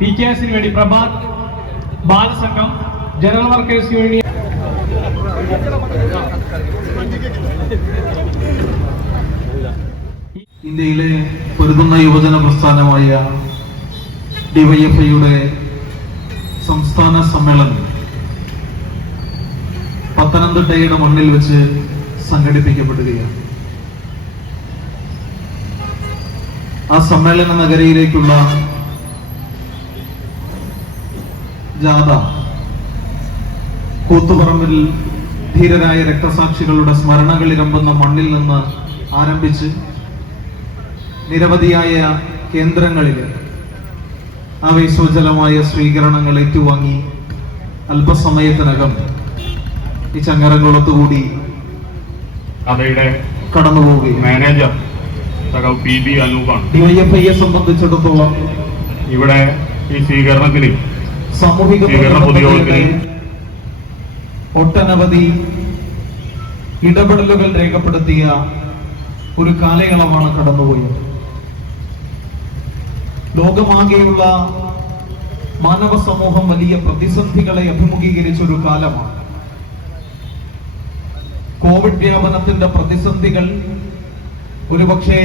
PKS വേണ്ടി Prabhat, Balasangham, general വർക്കേഴ്സിന് വേണ്ടി ഇന്ത്യയിലെ പൊരുതുന്ന യുവജന പ്രസ്ഥാനമായ ഡിവൈഎഫ്ഐയുടെ സംസ്ഥാന സമ്മേളനം പത്തനംതിട്ടയുടെ മണ്ണിൽ വെച്ച് സംഘടിപ്പിക്കപ്പെടുകയാണ്. ആ സമ്മേളന നഗരിയിലേക്കുള്ള ജാഥ കൂത്തുപറമ്പിൽ ധീരരായ രക്തസാക്ഷികളുടെ സ്മരണകൾ ഇരമ്പുന്ന മണ്ണിൽ നിന്ന് ആരംഭിച്ച് നിരവധിയായ കേന്ദ്രങ്ങളിൽ ആവേശോജ്വലമായ സ്വീകരണങ്ങൾ ഏറ്റുവാങ്ങി അല്പസമയത്തിനകം ഈ ചങ്ങരംകുളത്തുകൂടി അവയുടെ കടന്നുപോവുകയും മാനേജർ PB അനൂപാണ്. ഡിവൈഎഫ്ഐയെ സംബന്ധിച്ചിടത്തോളം ഇവിടെ ഈ സ്വീകരണത്തിന് സാമൂഹിക ഒട്ടനവധി ഇടപെടലുകൾ രേഖപ്പെടുത്തിയ ഒരു കാലയളവാണ് കടന്നുപോയത്. ലോകമാകെയുള്ള മാനവ സമൂഹം വലിയ പ്രതിസന്ധികളെ അഭിമുഖീകരിച്ചൊരു കാലമാണ്. കോവിഡ് വ്യാപനത്തിന്റെ പ്രതിസന്ധികൾ ഒരുപക്ഷെ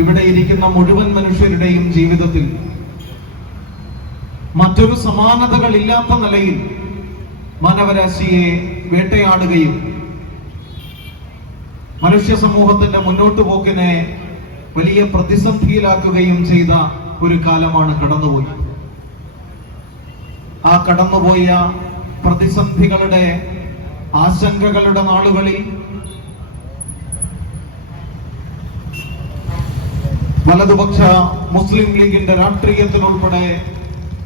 ഇവിടെ ഇരിക്കുന്ന മുഴുവൻ മനുഷ്യരുടെയും ജീവിതത്തിൽ മറ്റൊരു സമാനതകൾ ഇല്ലാത്ത നിലയിൽ മാനവരാശിയെ വേട്ടയാടുകയും മനുഷ്യ സമൂഹത്തിന്റെ മുന്നോട്ടു പോക്കിനെ വലിയ പ്രതിസന്ധിയിലാക്കുകയും ചെയ്ത ഒരു കാലമാണ് കടന്നുപോയി. ആ കടന്നുപോയ പ്രതിസന്ധികളുടെ ആശങ്കകളുടെ നാളുകളിൽ വലതുപക്ഷ മുസ്ലിം ലീഗിന്റെ രാഷ്ട്രീയത്തിനുൾപ്പെടെ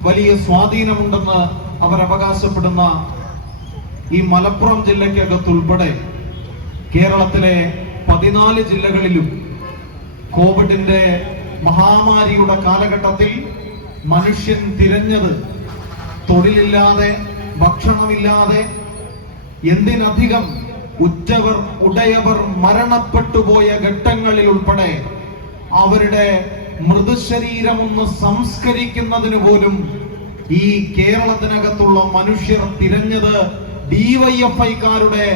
വലിയ സ്വാധീനമുണ്ടെന്ന് അവർ അവകാശപ്പെടുന്ന ഈ മലപ്പുറം ജില്ലയ്ക്കകത്തുൾപ്പെടെ കേരളത്തിലെ 14 ജില്ലകളിലും കോവിഡിന്റെ മഹാമാരിയുടെ കാലഘട്ടത്തിൽ മനുഷ്യൻ തിരഞ്ഞത് തൊഴിലില്ലാതെ, ഭക്ഷണമില്ലാതെ, എന്തിനധികം ഉറ്റവർ ഉടയവർ മരണപ്പെട്ടുപോയ ഘട്ടങ്ങളിൽ ഉൾപ്പെടെ അവരുടെ മൃതശരീരമൊന്ന് സംസ്കരിക്കുന്നതിന് പോലും ഈ കേരളത്തിനകത്തുള്ള മനുഷ്യർ തിരഞ്ഞത് ഡിവൈഎഫ്ഐക്കാരുടെ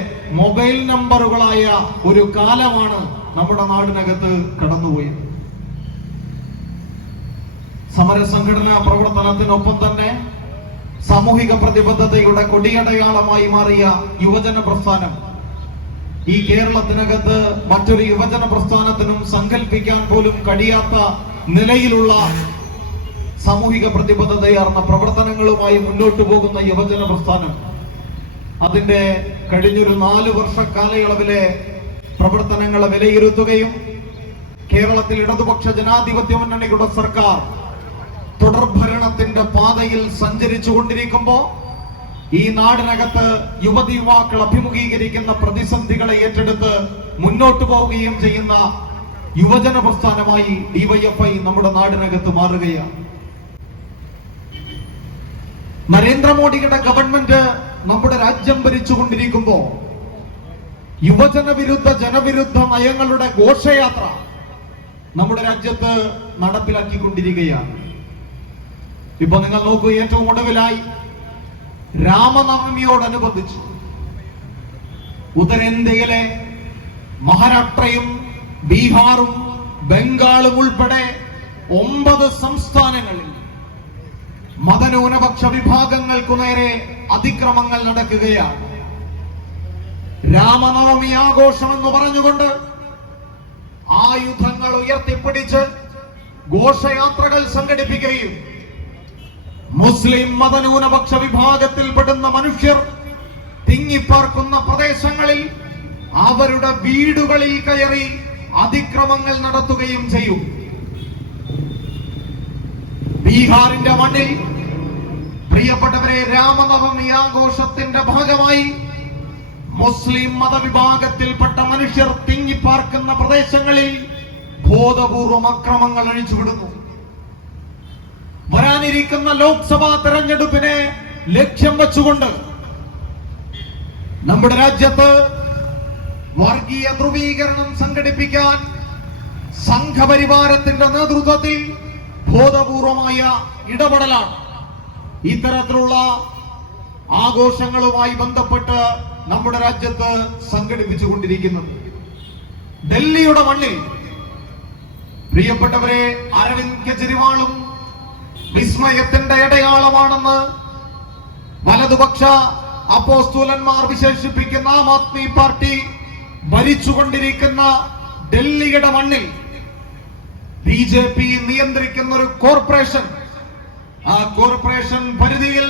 മൊബൈൽ നമ്പറുകളായ ഒരു കാലമാണ് നമ്മുടെ നാടിനകത്ത് കടന്നുപോയത്. സമരസംഘടനാ പ്രവർത്തനത്തിനൊപ്പം തന്നെ സാമൂഹിക പ്രതിബദ്ധതയുടെ കൊടിയടയാളമായി മാറിയ യുവജന പ്രസ്ഥാനം ഈ കേരളത്തിനകത്ത് മറ്റൊരു യുവജന പ്രസ്ഥാനത്തിനും സങ്കല്പിക്കാൻ പോലും കഴിയാത്ത നിലയിലുള്ള സാമൂഹിക പ്രതിബദ്ധതയാർന്ന പ്രവർത്തനങ്ങളുമായി മുന്നോട്ടു പോകുന്ന യുവജന പ്രസ്ഥാനം അതിന്റെ കഴിഞ്ഞൊരു 4 വർഷ കാലയളവിലെ പ്രവർത്തനങ്ങളെ വിലയിരുത്തുകയും കേരളത്തിൽ ഇടതുപക്ഷ ജനാധിപത്യ മുന്നണിയുടെ സർക്കാർ തുടർഭരണത്തിന്റെ പാതയിൽ സഞ്ചരിച്ചു കൊണ്ടിരിക്കുമ്പോൾ ഈ നാടിനകത്ത് യുവതി യുവാക്കൾ അഭിമുഖീകരിക്കുന്ന പ്രതിസന്ധികളെ ഏറ്റെടുത്ത് മുന്നോട്ടു പോവുകയും ചെയ്യുന്ന യുവജന പ്രസ്ഥാനമായി ഡിവൈഎഫ്ഐ നമ്മുടെ നാടിനകത്ത് മാറുകയാണ്. നരേന്ദ്രമോദിയുടെ ഗവൺമെന്റ് നമ്മുടെ രാജ്യം ഭരിച്ചുകൊണ്ടിരിക്കുമ്പോ യുവജന വിരുദ്ധ ജനവിരുദ്ധ നയങ്ങളുടെ ഘോഷയാത്ര നമ്മുടെ രാജ്യത്ത് നടപ്പിലാക്കിക്കൊണ്ടിരിക്കുകയാണ്. ഇപ്പൊ നിങ്ങൾ നോക്കൂ, ഏറ്റവും ഒടുവിലായി രാമനവമിയോടനുബന്ധിച്ച് ഉത്തരേന്ത്യയിലെ മഹാരാഷ്ട്രയും ബീഹാറും ബംഗാളും ഉൾപ്പെടെ 9 സംസ്ഥാനങ്ങളിൽ മതന്യൂനപക്ഷ വിഭാഗങ്ങൾക്കു നേരെ അതിക്രമങ്ങൾ നടക്കുകയാണ്. രാമനവമി ആഘോഷം എന്ന് പറഞ്ഞുകൊണ്ട് ആയുധങ്ങൾ ഉയർത്തിപ്പിടിച്ച് ഘോഷയാത്രകൾ സംഘടിപ്പിക്കുകയും മുസ്ലിം മതന്യൂനപക്ഷ വിഭാഗത്തിൽപ്പെടുന്ന മനുഷ്യർ തിങ്ങിപ്പാർക്കുന്ന പ്രദേശങ്ങളിൽ അവരുടെ വീടുകളിൽ കയറി അതിക്രമങ്ങൾ നടത്തുകയും ചെയ്യും. ബീഹാറിന്റെ മണ്ണിൽ പ്രിയപ്പെട്ടവരെ, രാമനവമി ആഘോഷത്തിന്റെ ഭാഗമായി മുസ്ലിം മതവിഭാഗത്തിൽപ്പെട്ട മനുഷ്യർ തിങ്ങിപ്പാർക്കുന്ന പ്രദേശങ്ങളിൽ ബോധപൂർവം അക്രമങ്ങൾ അഴിച്ചുവിടുന്നു. വരാനിരിക്കുന്ന ലോക്സഭാ തെരഞ്ഞെടുപ്പിനെ ലക്ഷ്യം വെച്ചുകൊണ്ട് നമ്മുടെ രാജ്യത്ത് വർഗീയ ധ്രുവീകരണം സംഘടിപ്പിക്കാൻ സംഘപരിവാരത്തിന്റെ നേതൃത്വത്തിൽ ബോധപൂർവമായ ഇടപെടലാണ് ഇത്തരത്തിലുള്ള ആഘോഷങ്ങളുമായി ബന്ധപ്പെട്ട് നമ്മുടെ രാജ്യത്ത് സംഘടിപ്പിച്ചുകൊണ്ടിരിക്കുന്നത്. ഡൽഹിയുടെ മണ്ണിൽ പ്രിയപ്പെട്ടവരെ, അരവിന്ദ് കെജ്രിവാളും വിസ്മയത്തിന്റെ അടയാളമാണെന്ന് വലതുപക്ഷ അപ്പോസ്തലന്മാർ വിശേഷിപ്പിക്കുന്ന ആം ആദ്മി പാർട്ടി ഭരിച്ചുകൊണ്ടിരിക്കുന്ന ഡൽഹിയുടെ മണ്ണിൽ BJP നിയന്ത്രിക്കുന്ന ഒരു കോർപ്പറേഷൻ, ആ കോർപ്പറേഷൻ പരിധിയിൽ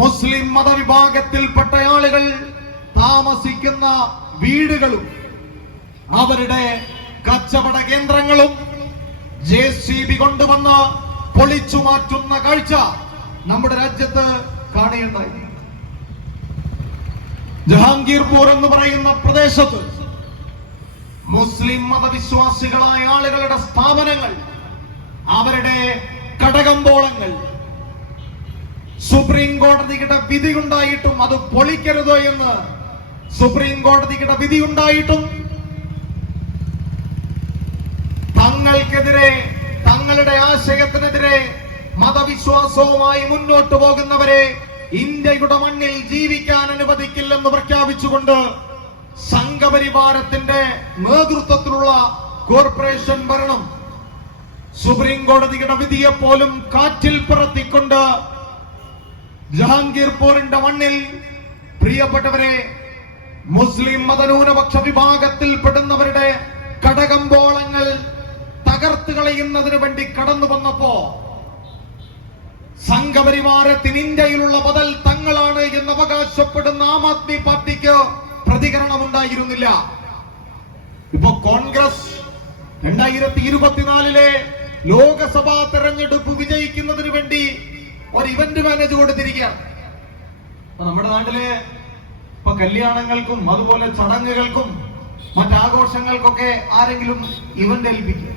മുസ്ലിം മതവിഭാഗത്തിൽപ്പെട്ട ആളുകൾ താമസിക്കുന്ന വീടുകളും അവരുടെ കച്ചവട കേന്ദ്രങ്ങളും JCB കൊണ്ടുവന്ന് പൊളിച്ചു മാറ്റുന്ന കാഴ്ച നമ്മുടെ രാജ്യത്ത് കാണുകയുണ്ടായി. ജഹാംഗീർപൂർ എന്ന് പറയുന്ന പ്രദേശത്ത് മുസ്ലിം മതവിശ്വാസികളായ ആളുകളുടെ സ്ഥാപനങ്ങൾ, അവരുടെ കടകമ്പോളങ്ങൾ സുപ്രീം കോടതിയുടെ വിധി ഉണ്ടായിട്ടും അത് പൊളിക്കരുത് എന്ന് സുപ്രീം കോടതിയുടെ വിധി ഉണ്ടായിട്ടും തങ്ങൾക്കെതിരെ, തങ്ങളുടെ ആശയത്തിനെതിരെ മതവിശ്വാസവുമായി മുന്നോട്ട് പോകുന്നവരെ ഇന്ത്യയുടെ മണ്ണിൽ ജീവിക്കാൻ അനുവദിക്കില്ലെന്ന് പ്രഖ്യാപിച്ചുകൊണ്ട് സംഘപരിവാരത്തിന്റെ നേതൃത്വത്തിലുള്ള കോർപ്പറേഷൻ ഭരണം സുപ്രീം കോടതിയുടെ വിധിയെ പോലും കാറ്റിൽ പറത്തിക്കൊണ്ട് ജഹാംഗീർപൂരിന്റെ മണ്ണിൽ പ്രിയപ്പെട്ടവരെ മുസ്ലിം മതന്യൂനപക്ഷ വിഭാഗത്തിൽപ്പെടുന്നവരുടെ കടകമ്പോളങ്ങൾ തകർത്ത് കളയുന്നതിന് വേണ്ടി കടന്നു വന്നപ്പോ സംഘപരിവാരത്തിന് ഇന്ത്യയിലുള്ള ബദൽ തങ്ങളാണ് എന്ന് അവകാശപ്പെടുന്ന ആം ആദ്മി പാർട്ടിക്ക് പ്രതികരണം ഉണ്ടായിരുന്നില്ല. ഇപ്പൊ കോൺഗ്രസ് 2024 ലോകസഭാ തെരഞ്ഞെടുപ്പ് വിജയിക്കുന്നതിന് വേണ്ടി ഒരു ഇവന്റ് മാനേജ് കൊടുത്തിരിക്കുകയാണ്. നമ്മുടെ നാട്ടിലെ ഇപ്പൊ കല്യാണങ്ങൾക്കും അതുപോലെ ചടങ്ങുകൾക്കും മറ്റാഘോഷങ്ങൾക്കൊക്കെ ആരെങ്കിലും ഇവന്റ് ഏൽപ്പിക്കും.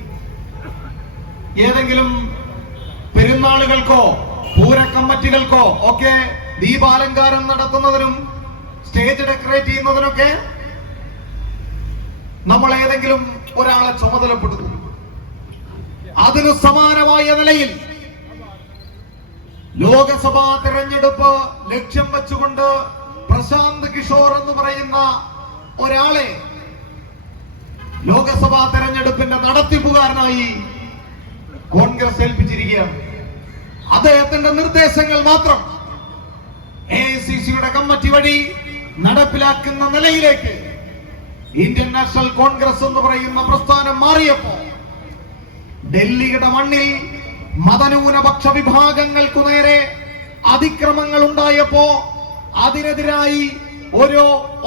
ഏതെങ്കിലും പെരുന്നാളുകൾക്കോ പൂരക്കമ്മിറ്റികൾക്കോ ഒക്കെ ദീപാലങ്കാരം നടത്തുന്നതിനും സ്റ്റേജ് ഡെക്കറേറ്റ് ചെയ്യുന്നതിനൊക്കെ നമ്മൾ ഏതെങ്കിലും ഒരാളെ ചുമതലപ്പെടുത്തും. അതിനു സമാനമായ നിലയിൽ ലോകസഭാ തെരഞ്ഞെടുപ്പ് ലക്ഷ്യം വെച്ചുകൊണ്ട് പ്രശാന്ത് കിഷോർ എന്ന് പറയുന്ന ഒരാളെ ലോകസഭാ തെരഞ്ഞെടുപ്പിന്റെ നടത്തിപ്പുകാരനായി കോൺഗ്രസ് ഏൽപ്പിച്ചിരിക്കുകയാണ്. അദ്ദേഹത്തിന്റെ നിർദ്ദേശങ്ങൾ മാത്രം AICCയുടെ കമ്മിറ്റി വഴി നടപ്പിലാക്കുന്ന നിലയിലേക്ക് ഇന്ത്യൻ നാഷണൽ കോൺഗ്രസ് എന്ന് പറയുന്ന പ്രസ്ഥാനം മാറിയപ്പോ ഡൽഹിയുടെ മണ്ണിൽ മതന്യൂനപക്ഷ വിഭാഗങ്ങൾക്കു നേരെ അതിക്രമങ്ങൾ ഉണ്ടായപ്പോ അതിനെതിരായി ഒരു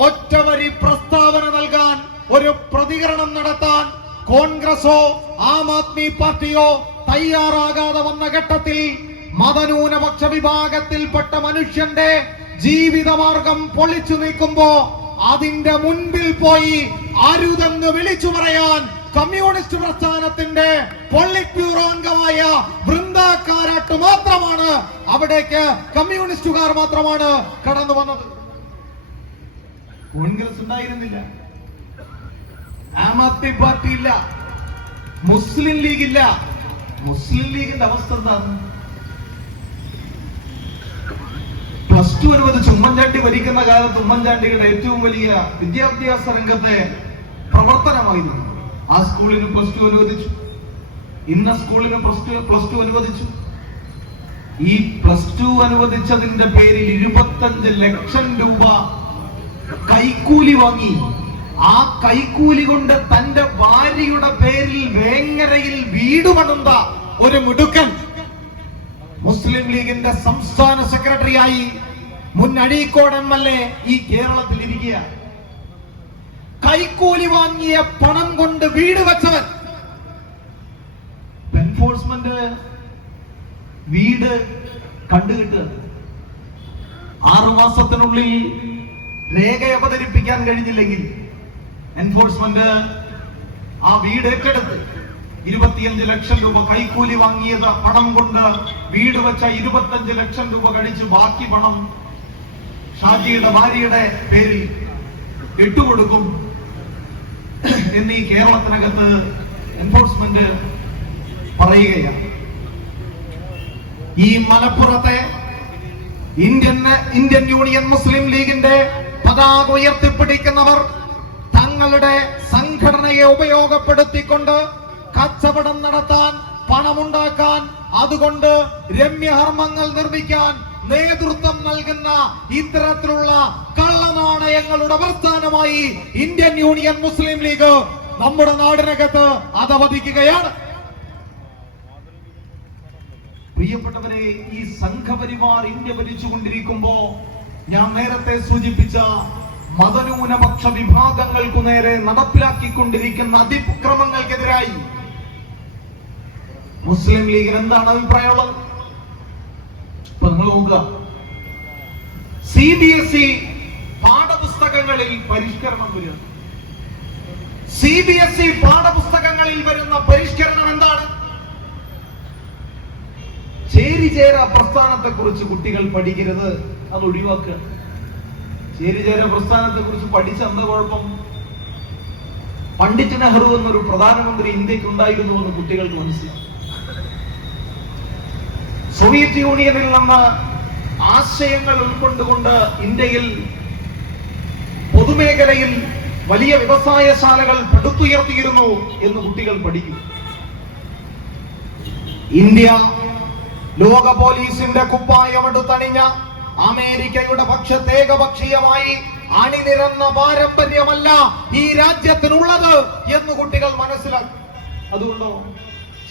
ഒറ്റവരി പ്രസ്താവന നൽകാൻ, ഒരു പ്രതികരണം നടത്താൻ കോൺഗ്രസോ ആം ആദ്മി പാർട്ടിയോ തയ്യാറാകാതെ വന്ന ഘട്ടത്തിൽ മതന്യൂനപക്ഷ വിഭാഗത്തിൽപ്പെട്ട മനുഷ്യന്റെ ജീവിതമാർഗം പൊളിച്ചു നീക്കുമ്പോ അതിന്റെ മുൻപിൽ പോയി അരുതെന്ന് വിളിച്ചു പറയാൻ കമ്മ്യൂണിസ്റ്റ് പ്രസ്ഥാനത്തിന്റെ പൊളിറ്റ് ബ്യൂറോ അംഗമായ വൃന്ദ കാരാട്ട് മാത്രമാണ്, അവിടേക്ക് കമ്മ്യൂണിസ്റ്റുകാർ മാത്രമാണ് കടന്നു വന്നത്. കോൺഗ്രസ് ഉണ്ടായിരുന്നില്ല, ആം ആദ്മി പാർട്ടി ഇല്ല, മുസ്ലിം ലീഗ് ഇല്ല. മുസ്ലിം ലീഗിന്റെ അവസ്ഥ എന്താണ്? +2 അനുവദിച്ച് ഉമ്മൻചാണ്ടി ഭരിക്കുന്ന കാലത്ത് ഉമ്മൻചാണ്ടിയുടെ ഏറ്റവും വലിയ വിദ്യാഭ്യാസ രംഗത്തെ പ്രവർത്തനമായിരുന്നു. ആ സ്കൂളിന് +2 അനുവദിച്ചു, ഇന്ന സ്കൂളിന് +2 അനുവദിച്ചു. ഈ +2 അനുവദിച്ചതിന്റെ പേരിൽ 25 ലക്ഷം രൂപ കൈക്കൂലി വാങ്ങി. ആ കൈക്കൂലി കൊണ്ട് തന്റെ ഭാര്യയുടെ പേരിൽ വേങ്ങരയിൽ വീട് പണിത ഒരു മിടുക്കൻ മുസ്ലിം ലീഗിന്റെ സംസ്ഥാന സെക്രട്ടറിയായി മുൻ അഴീക്കോട് MLA ഈ കേരളത്തിൽ ഇരിക്കുക. കൈക്കൂലി വാങ്ങിയ പണം കൊണ്ട് വീട് വെച്ചവൻ. എൻഫോഴ്സ്മെന്റ് വീട് കണ്ടുകിട്ടുക, 6 മാസത്തിനുള്ളിൽ രേഖ അവതരിപ്പിക്കാൻ കഴിഞ്ഞില്ലെങ്കിൽ എൻഫോഴ്സ്മെന്റ് ആ വീട് ഏറ്റെടുത്ത് 25 ലക്ഷം രൂപ കൈക്കൂലി വാങ്ങിയത് പണം കൊണ്ട് വീട് വെച്ച 25 ലക്ഷം രൂപ കഴിച്ച് ബാക്കി പണം ഷാജിയുടെ ഭാര്യയുടെ പേരിൽ ഇട്ടുകൊടുക്കും എന്നീ കേരളത്തിനകത്ത് എൻഫോഴ്സ്മെന്റ് പറയുകയാണ്. ഈ മലപ്പുറത്തെ ഇന്ത്യൻ യൂണിയൻ മുസ്ലിം ലീഗിന്റെ പതാക ഉയർത്തിപ്പിടിക്കുന്നവർ തങ്ങളുടെ സംഘടനയെ ഉപയോഗപ്പെടുത്തിക്കൊണ്ട് കച്ചവടം നടത്താൻ, പണമുണ്ടാക്കാൻ, അതുകൊണ്ട് രമ്യഹർമ്മങ്ങൾ നിർമ്മിക്കാൻ നേതൃത്വം നൽകുന്ന ഇത്തരത്തിലുള്ള കള്ളനാണയങ്ങളുടെ പ്രസ്ഥാനമായി ഇന്ത്യൻ യൂണിയൻ മുസ്ലിം ലീഗ് നമ്മുടെ നാടിനകത്ത് അധപതിക്കുകയാണ്. പ്രിയപ്പെട്ടവരെ, ഈ സംഘപരിവാർ ഇന്ത്യ ഭരിച്ചുകൊണ്ടിരിക്കുമ്പോ ഞാൻ നേരത്തെ സൂചിപ്പിച്ച മതന്യൂനപക്ഷ വിഭാഗങ്ങൾക്കു നേരെ നടപ്പിലാക്കിക്കൊണ്ടിരിക്കുന്ന അതിക്രമങ്ങൾക്കെതിരായി മുസ്ലിം ലീഗിന് എന്താണ് അഭിപ്രായമുള്ളത്? ഇപ്പൊ നിങ്ങൾ നോക്കുക, CBSE പാഠപുസ്തകങ്ങളിൽ പരിഷ്കരണം വരും. CBSE പാഠപുസ്തകങ്ങളിൽ വരുന്ന പരിഷ്കരണം എന്താണ്? ചേരിചേര പ്രസ്ഥാനത്തെ കുറിച്ച് കുട്ടികൾ പഠിക്കരുത്, അത് ഒഴിവാക്കുക. ചേരിചേര പ്രസ്ഥാനത്തെ കുറിച്ച് പഠിച്ച എന്താ കുഴപ്പം? പണ്ഡിറ്റ് നെഹ്റു എന്നൊരു പ്രധാനമന്ത്രി ഇന്ത്യക്ക് ഉണ്ടായിരുന്നുവെന്ന് കുട്ടികൾക്ക് മനസ്സിലാവും. സോവിയറ്റ് യൂണിയനിൽ നിന്ന് ആശയങ്ങൾ ഉൾക്കൊണ്ടുകൊണ്ട് ഇന്ത്യയിൽ പൊതുമേഖലയിൽ വലിയ വ്യവസായശാലകൾ പടുത്തുയർത്തിയിരുന്നു എന്ന് കുട്ടികൾ പഠിക്കും. ഇന്ത്യ ലോക പോലീസിന്റെ കുപ്പായമെടുത്തണിഞ്ഞ അമേരിക്കയുടെ പക്ഷത്തെ ഏകപക്ഷീയമായി അണിനിരന്ന പാരമ്പര്യമല്ല ഈ രാജ്യത്തിനുള്ളത് എന്ന് കുട്ടികൾ മനസ്സിലാക്കി. അതുകൊണ്ടോ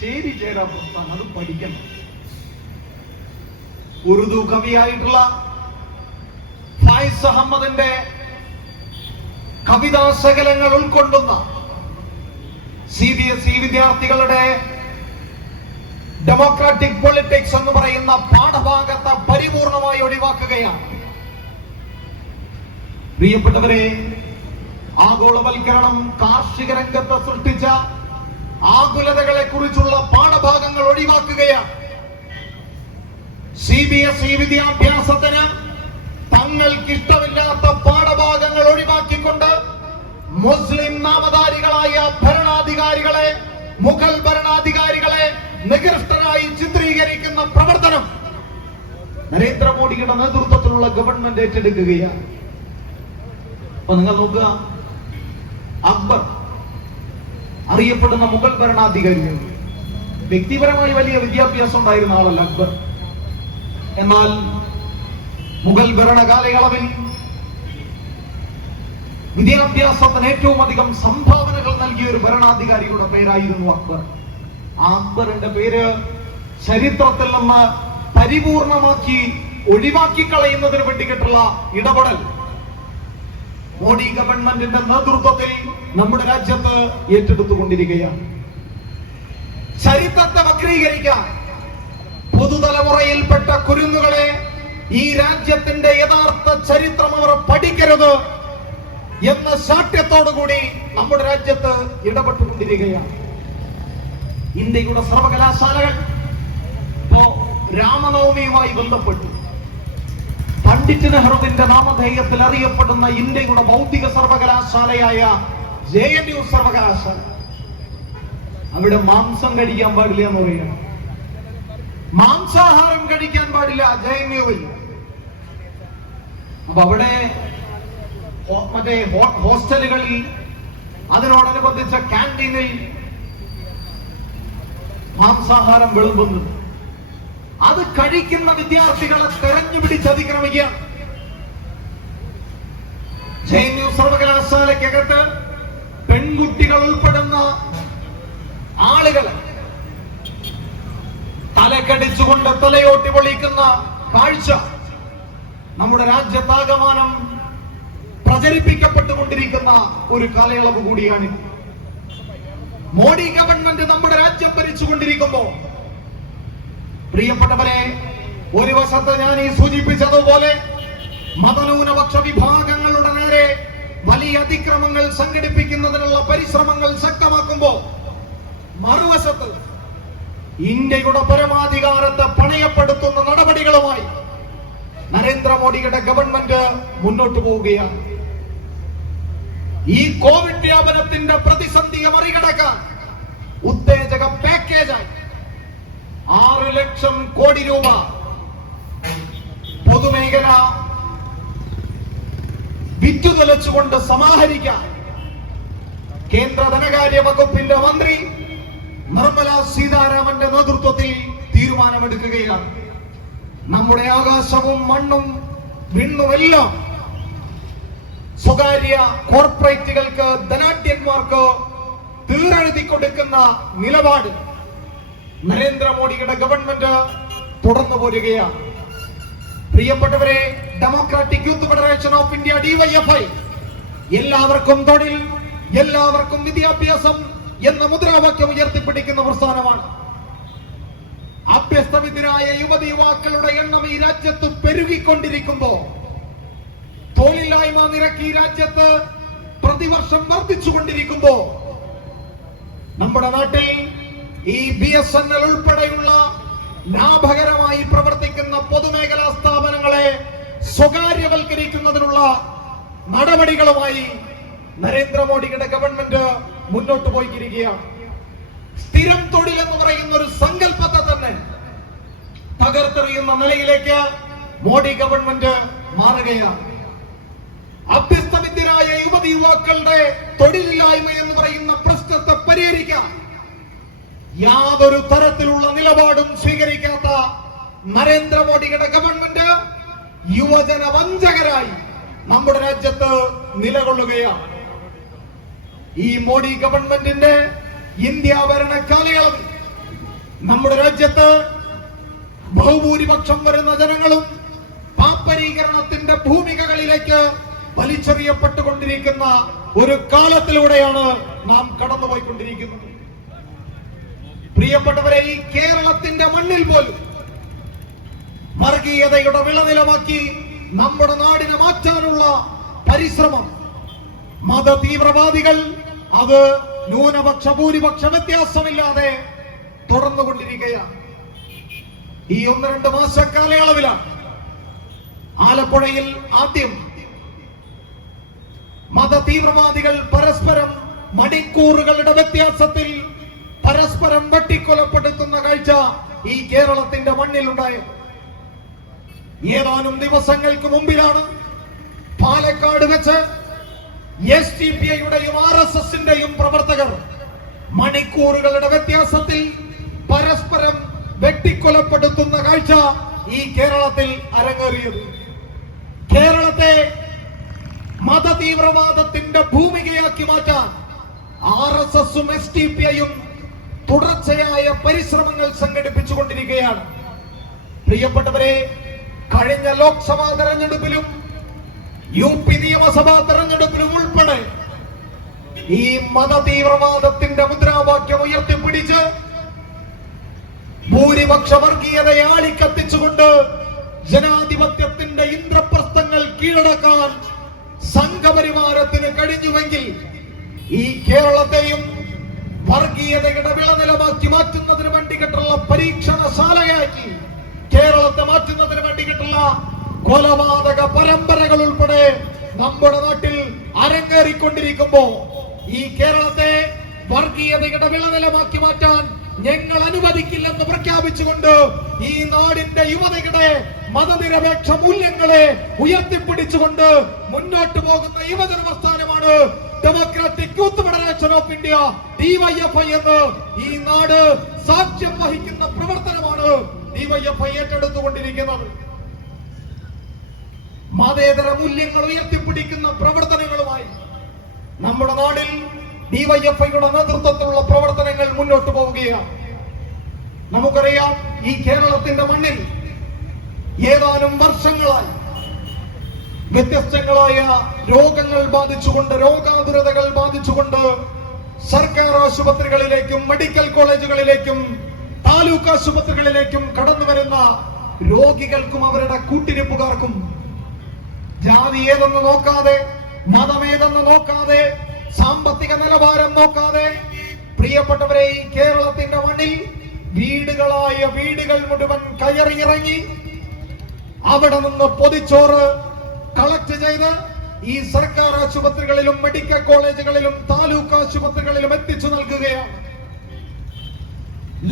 ചേരിചേരാ പ്രസ്ഥാനം അത് പഠിക്കണം. ഉറുദു കവിയായിട്ടുള്ള ഫായിസ് അഹമ്മദിന്റെ കവിതാശകലങ്ങൾ ഉൾക്കൊള്ളുന്ന CBSE വിദ്യാർത്ഥികളുടെ ഡെമോക്രാറ്റിക് പൊളിറ്റിക്സ് എന്ന് പറയുന്ന പാഠഭാഗത്തെ പരിപൂർണമായി ഒഴിവാക്കുകയാണ്. പ്രിയപ്പെട്ടവരെ, ആഗോളവൽക്കരണം കാർഷിക രംഗത്ത് സൃഷ്ടിച്ച ആകുലതകളെ കുറിച്ചുള്ള പാഠഭാഗങ്ങൾ ഒഴിവാക്കുകയാണ്. CBSE വിദ്യാഭ്യാസത്തിന് തങ്ങൾക്കിഷ്ടമില്ലാത്ത പാഠഭാഗങ്ങൾ ഒഴിവാക്കിക്കൊണ്ട് മുസ്ലിം നാമധാരികളായ ഭരണാധികാരികളെ, മുഗൾ ഭരണാധികാരികളെ നികൃഷ്ടരായി ചിത്രീകരിക്കുന്ന പ്രവർത്തനം നരേന്ദ്രമോദിയുടെ നേതൃത്വത്തിലുള്ള ഗവൺമെന്റ് ഏറ്റെടുക്കുകയാണ്. അപ്പൊ നിങ്ങൾ നോക്കുക, അക്ബർ അറിയപ്പെടുന്ന മുഗൾ ഭരണാധികാരികൾ, വ്യക്തിപരമായി വലിയ വിദ്യാഭ്യാസം ഉണ്ടായിരുന്ന ആളല്ല അക്ബർ. എന്നാൽ മുഗൾ ഭരണകാലയളവിൽ വിദ്യാഭ്യാസത്തിന് ഏറ്റവും അധികം സംഭാവനകൾ നൽകിയ ഒരു ഭരണാധികാരിയുടെ പേരായിരുന്നു അക്ബർ. ആ അക്ബറിന്റെ പേര് ചരിത്രത്തിൽ നിന്ന് പരിപൂർണമാക്കി ഒഴിവാക്കി കളയുന്നതിന് വേണ്ടിയിട്ടുള്ള ഇടപെടൽ മോഡി ഗവൺമെന്റിന്റെ നേതൃത്വത്തിൽ നമ്മുടെ രാജ്യത്ത് ഏറ്റെടുത്തുകൊണ്ടിരിക്കുകയാണ്. ചരിത്രത്തെ വക്രീകരിക്കാൻ പുതുതലമുറയിൽപ്പെട്ട കുരുന്നുകളെ ഈ രാജ്യത്തിന്റെ യഥാർത്ഥ ചരിത്രം അവർ പഠിക്കരുത് എന്ന ശാഠ്യത്തോടുകൂടി നമ്മുടെ രാജ്യത്ത് ഇടപെട്ടുകൊണ്ടിരിക്കുകയാണ്. ഇന്ത്യയുടെ സർവകലാശാലകൾ ഇപ്പോ രാമനവമിയുമായി ബന്ധപ്പെട്ടു പണ്ഡിറ്റ് നെഹ്റുവിന്റെ നാമധേയത്തിൽ അറിയപ്പെടുന്ന ഇന്ത്യയുടെ ഭൗതിക സർവകലാശാലയായ JNU സർവകലാശാല, അവിടെ മാംസം കഴിക്കാൻ പാടില്ല എന്ന് പറയുകയാണ്. മാംസാഹാരം കഴിക്കാൻ പാടില്ല JNU-വിൽ. അപ്പൊ അവിടെ മറ്റേ ഹോസ്റ്റലുകളിൽ, അതിനോടനുബന്ധിച്ച ക്യാൻറ്റീനിൽ മാംസാഹാരം വിളമ്പുന്നു. അത് കഴിക്കുന്ന വിദ്യാർത്ഥികളെ തെരഞ്ഞു പിടിച്ച് അതിക്രമിക്കുക. JNU സർവകലാശാലയ്ക്കകത്ത് പെൺകുട്ടികൾ ഉൾപ്പെടുന്ന ആളുകളെ തലക്കടിച്ചുകൊണ്ട് തലയോട്ടി പൊളിക്കുന്ന കാഴ്ച നമ്മുടെ രാജ്യത്താകമാനം പ്രചരിപ്പിക്കപ്പെട്ടുകൊണ്ടിരിക്കുന്ന ഒരു കാലയളവ് കൂടിയാണ്. മോഡി ഗവൺമെന്റ് നമ്മുടെ രാജ്യം ഭരിച്ചുകൊണ്ടിരിക്കുമ്പോ പ്രിയപ്പെട്ടവരെ, ഒരു വശത്ത് ഞാൻ ഈ സൂചിപ്പിച്ചതുപോലെ മതന്യൂനപക്ഷ വിഭാഗങ്ങളുടെ നേരെ വലിയ അതിക്രമങ്ങൾ സംഘടിപ്പിക്കുന്നതിനുള്ള പരിശ്രമങ്ങൾ ശക്തമാക്കുമ്പോ, മറുവശത്ത് ഇന്ത്യയുടെ പരമാധികാരത്തെ പണയപ്പെടുത്തുന്ന നടപടികളുമായി നരേന്ദ്രമോദിയുടെ ഗവൺമെന്റ് മുന്നോട്ട് പോവുകയാണ്. ഈ കോവിഡ് വ്യാപനത്തിന്റെ പ്രതിസന്ധിയെ മറികടക്കാൻ ഉത്തേജക പാക്കേജായി 6 ലക്ഷം കോടി രൂപ പൊതുമേഖല വിറ്റുതെളിച്ചുകൊണ്ട് സമാഹരിക്കാൻ കേന്ദ്ര ധനകാര്യ വകുപ്പിന്റെ മന്ത്രി നിർമ്മല സീതാരാമന്റെ നേതൃത്വത്തിൽ തീരുമാനമെടുക്കുകയാണ്. നമ്മുടെ ആകാശവും മണ്ണും വിണ്ണുമെല്ലാം സ്വകാര്യ കോർപ്പറേറ്റുകൾക്ക്, ധനാഢ്യന്മാർക്ക് തീരെഴുതി കൊടുക്കുന്ന നിലപാട് നരേന്ദ്രമോദിയുടെ ഗവൺമെന്റ് തുടർന്നു പോരുകയാണ്. പ്രിയപ്പെട്ടവരെ, democratic youth federation of India DYFI എല്ലാവർക്കും തൊഴിൽ, എല്ലാവർക്കും വിദ്യാഭ്യാസം എന്ന മുദ്രാവാക്യം ഉയർത്തിപ്പിടിക്കുന്ന പ്രസ്ഥാനമാണ്. അഭ്യസ്തവിദ്യരായ യുവതി യുവാക്കളുടെ എണ്ണം ഈ രാജ്യത്ത് പെരുകിക്കൊണ്ടിരിക്കുമ്പോ, തൊഴിലില്ലായ്മ നിരക്ക് ഈ രാജ്യത്ത് പ്രതിവർഷം വർദ്ധിച്ചുകൊണ്ടിരിക്കുമ്പോ, നമ്മുടെ നാട്ടിൽ ഈ BSNL ഉൾപ്പെടെയുള്ള ലാഭകരമായി പ്രവർത്തിക്കുന്ന പൊതുമേഖലാ സ്ഥാപനങ്ങളെ സ്വകാര്യവൽക്കരിക്കുന്നതിനുള്ള നടപടികളുമായി നരേന്ദ്രമോദിയുടെ ഗവൺമെന്റ് മുന്നോട്ട് പോയിരിക്കുകയാണ്. സ്ഥിരം തൊഴിൽ എന്ന് പറയുന്ന ഒരു സങ്കല്പത്തെ തന്നെ തകർത്തെറിയുന്ന നിലയിലേക്ക് മോഡി ഗവൺമെന്റ് മാറുകയാണ്. അഭ്യസ്തവിദ്യരായ യുവതി യുവാക്കളുടെ തൊഴിലില്ലായ്മ എന്ന് പറയുന്ന പ്രശ്നത്തെ പരിഹരിക്കാൻ യാതൊരു തരത്തിലുള്ള നിലപാടും സ്വീകരിക്കാത്ത നരേന്ദ്രമോദിയുടെ ഗവൺമെന്റ് യുവജന വഞ്ചകരായി നമ്മുടെ രാജ്യത്ത് നിലകൊള്ളുകയാണ്. ഈ മോഡി ഗവൺമെന്റിന്റെ ഇന്ത്യ ഭരണ കാലയളവിൽ നമ്മുടെ രാജ്യത്ത് ബഹുഭൂരിപക്ഷം വരുന്ന ജനങ്ങളും പാപ്പരീകരണത്തിന്റെ ഭൂമികകളിലേക്ക് വലിച്ചെറിയപ്പെട്ടുകൊണ്ടിരിക്കുന്ന ഒരു കാലത്തിലൂടെയാണ് നാം കടന്നുപോയിക്കൊണ്ടിരിക്കുന്നത്. പ്രിയപ്പെട്ടവരെ, ഈ കേരളത്തിന്റെ മണ്ണിൽ പോലും വർഗീയതയുടെ വിളനിലമാക്കി നമ്മുടെ നാടിനെ മാറ്റാനുള്ള പരിശ്രമം മത തീവ്രവാദികൾ അത് ന്യൂനപക്ഷ ഭൂരിപക്ഷ വ്യത്യാസമില്ലാതെ തുടർന്നുകൊണ്ടിരിക്കുകയാണ്. ഈ 1-2 മാസ കാലയളവിലാണ് ആലപ്പുഴയിൽ ആദ്യം മത തീവ്രവാദികൾ പരസ്പരം മണിക്കൂറുകളുടെ വ്യത്യാസത്തിൽ പരസ്പരം വെട്ടിക്കൊലപ്പെടുത്തുന്ന കാഴ്ച ഈ കേരളത്തിന്റെ മണ്ണിലുണ്ടായത്. ഏതാനും ദിവസങ്ങൾക്ക് മുമ്പിലാണ് പാലക്കാട് വെച്ച് SDPIയുടെയും RSSന്റെയും പ്രവർത്തകർ മണിക്കൂറുകളുടെ വ്യത്യാസത്തിൽ പരസ്പരം വെട്ടിക്കൊലപ്പെടുത്തുന്ന കാഴ്ച ഈ കേരളത്തിൽ അരങ്ങേറിയത്. കേരളത്തെ മത തീവ്രവാദത്തിന്റെ ഭൂമികയാക്കി മാറ്റാൻ RSSും SDPIയും തുടർച്ചയായ പരിശ്രമങ്ങൾ സംഘടിപ്പിച്ചുകൊണ്ടിരിക്കുകയാണ്. പ്രിയപ്പെട്ടവരെ, കഴിഞ്ഞ ലോക്സഭാ തെരഞ്ഞെടുപ്പിലും UP നിയമസഭാ തെരഞ്ഞെടുപ്പിലും ഉൾപ്പെടെ ഈ മത തീവ്രവാദത്തിന്റെ മുദ്രാവാക്യം ഉയർത്തിപ്പിടിച്ച് ഭൂരിപക്ഷ വർഗീയതയെ ആളിക്കത്തിച്ചുകൊണ്ട് ജനാധിപത്യത്തിന്റെ ഇന്ദ്രപ്രസ്ഥങ്ങൾ കീഴടക്കാൻ സംഘപരിവാരത്തിന് കഴിഞ്ഞുവെങ്കിൽ ഈ കേരളത്തെയും വർഗീയതയുടെ വിളനിലമാക്കി മാറ്റുന്നതിന് വേണ്ടിയിട്ടുള്ള പരീക്ഷണശാലയാക്കി കേരളത്തെ മാറ്റുന്നതിന് വേണ്ടിയിട്ടുള്ള കൊലപാതക പരമ്പരകൾ ഉൾപ്പെടെ നമ്മുടെ നാട്ടിൽ അരങ്ങേറിക്കൊണ്ടിരിക്കുമ്പോ ഈ കേരളത്തെ വർഗീയതയുടെ വിളനിലമാക്കി മാറ്റാൻ ഞങ്ങൾ അനുവദിക്കില്ലെന്ന് പ്രഖ്യാപിച്ചുകൊണ്ട് ഈ നാടിന്റെ യുവതയുടെ മതനിരപേക്ഷ മൂല്യങ്ങളെ ഉയർത്തിപ്പിടിച്ചുകൊണ്ട് മുന്നോട്ട് പോകുന്ന യുവജന പ്രസ്ഥാനമാണ് democratic youth federation of India DYFI എന്ന് ഈ നാട് സാക്ഷ്യം വഹിക്കുന്ന പ്രവർത്തനമാണ് DYFI ഏറ്റെടുത്തുകൊണ്ടിരിക്കുന്നത്. മതേതര മൂല്യങ്ങൾ ഉയർത്തിപ്പിടിക്കുന്ന പ്രവർത്തനങ്ങളുമായി നമ്മുടെ നാടിൽ DYFIയുടെ നേതൃത്വത്തിലുള്ള പ്രവർത്തനങ്ങൾ മുന്നോട്ട് പോവുകയാണ്. നമുക്കറിയാം, ഈ കേരളത്തിന്റെ മണ്ണിൽ ഏതാനും വർഷങ്ങളായി വ്യത്യസ്തങ്ങളായ രോഗങ്ങൾ ബാധിച്ചുകൊണ്ട്, രോഗാതുരതകൾ ബാധിച്ചുകൊണ്ട് സർക്കാർ ആശുപത്രികളിലേക്കും മെഡിക്കൽ കോളേജുകളിലേക്കും താലൂക്ക് ആശുപത്രികളിലേക്കും കടന്നു വരുന്ന രോഗികൾക്കും അവരുടെ കൂട്ടിരിപ്പുകാർക്കും ജാതി ഏതെന്ന് നോക്കാതെ, മതമേതെന്ന് നോക്കാതെ, സാമ്പത്തിക നിലവാരം നോക്കാതെ, പ്രിയപ്പെട്ടവരെ, ഈ കേരളത്തിന്റെ മണ്ണിൽ വീടുകളായ വീടുകൾ മുഴുവൻ കയറിയിറങ്ങി അവിടെ നിന്ന് പൊതിച്ചോറ് കളക്ട് ചെയ്ത് ഈ സർക്കാർ ആശുപത്രികളിലും മെഡിക്കൽ കോളേജുകളിലും താലൂക്ക് ആശുപത്രികളിലും എത്തിച്ചു നൽകുകയാണ്.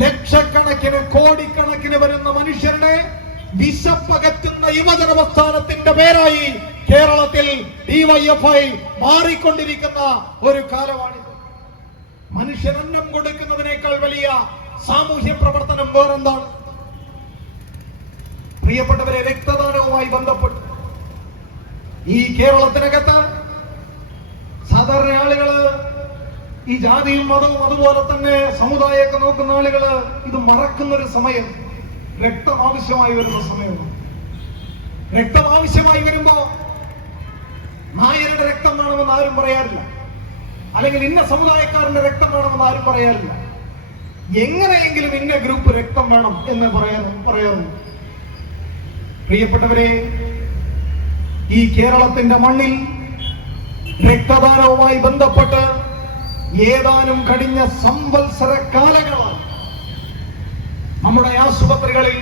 ലക്ഷക്കണക്കിന് കോടിക്കണക്കിന് വരുന്ന മനുഷ്യരുടെ വിശപ്പകറ്റുന്ന യുവജന പ്രസ്ഥാനത്തിന്റെ പേരായി കേരളത്തിൽ ഡിവൈഎഫ്ഐ മാറിക്കൊണ്ടിരിക്കുന്ന ഒരു കാലമാണിത്. മനുഷ്യരന്നം കൊടുക്കുന്നതിനേക്കാൾ വലിയ സാമൂഹ്യ പ്രവർത്തനം വേറെന്താണ്? പ്രിയപ്പെട്ടവരെ, രക്തദാനവുമായി ബന്ധപ്പെട്ട് ഈ കേരളത്തിനകത്ത് സാധാരണ ആളുകള് ഈ ജാതിയും മതവും അതുപോലെ തന്നെ സമുദായമൊക്കെ നോക്കുന്ന ആളുകള് ഇത് മറക്കുന്നൊരു സമയം, രക്തം ആവശ്യമായി വരുന്ന സമയമാണ്. രക്തം ആവശ്യമായി വരുമ്പോ നായരുടെ രക്തം വേണമെന്ന് ആരും പറയാറില്ല, അല്ലെങ്കിൽ ഇന്ന സമുദായക്കാരന്റെ രക്തം വേണമെന്ന് ആരും പറയാറില്ല. എങ്ങനെയെങ്കിലും ഇന്ന ഗ്രൂപ്പ് രക്തം വേണം എന്ന് പറയാറുണ്ട്. പ്രിയപ്പെട്ടവരെ, ഈ കേരളത്തിന്റെ മണ്ണിൽ രക്തദാനവുമായി ബന്ധപ്പെട്ട് ഏതാനും കഴിഞ്ഞ സംവത്സര കാലങ്ങളായി നമ്മുടെ ആശുപത്രികളിൽ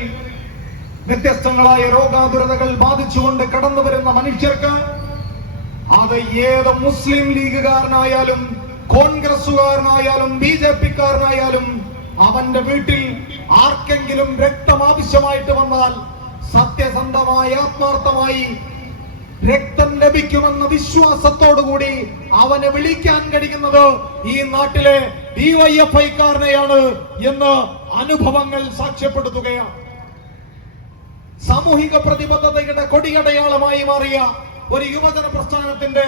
വ്യത്യസ്തങ്ങളായ രോഗാതുരതകൾ ബാധിച്ചുകൊണ്ട് കടന്നു വരുന്ന മനുഷ്യർക്ക്, അത് ഏത് മുസ്ലിം ലീഗുകാരനായാലും കോൺഗ്രസുകാരനായാലും BJP-കാരനായാലും അവന്റെ വീട്ടിൽ ആർക്കെങ്കിലും രക്തം ആവശ്യമായിട്ട് വന്നാൽ സത്യസന്ധമായി ആത്മാർത്ഥമായി രക്തം ലഭിക്കുമെന്ന വിശ്വാസത്തോടുകൂടി അവനെ വിളിക്കാൻ കഴിയുന്നത് ഈ നാട്ടിലെ ഡിവൈഎഫ്ഐക്കാരനെയാണ് എന്ന് അനുഭവങ്ങൾ സാക്ഷ്യപ്പെടുത്തുകയാണ്. സാമൂഹിക പ്രതിബദ്ധതയുടെ കൊടിയടയാളമായി മാറിയ ഒരു യുവജന പ്രസ്ഥാനത്തിന്റെ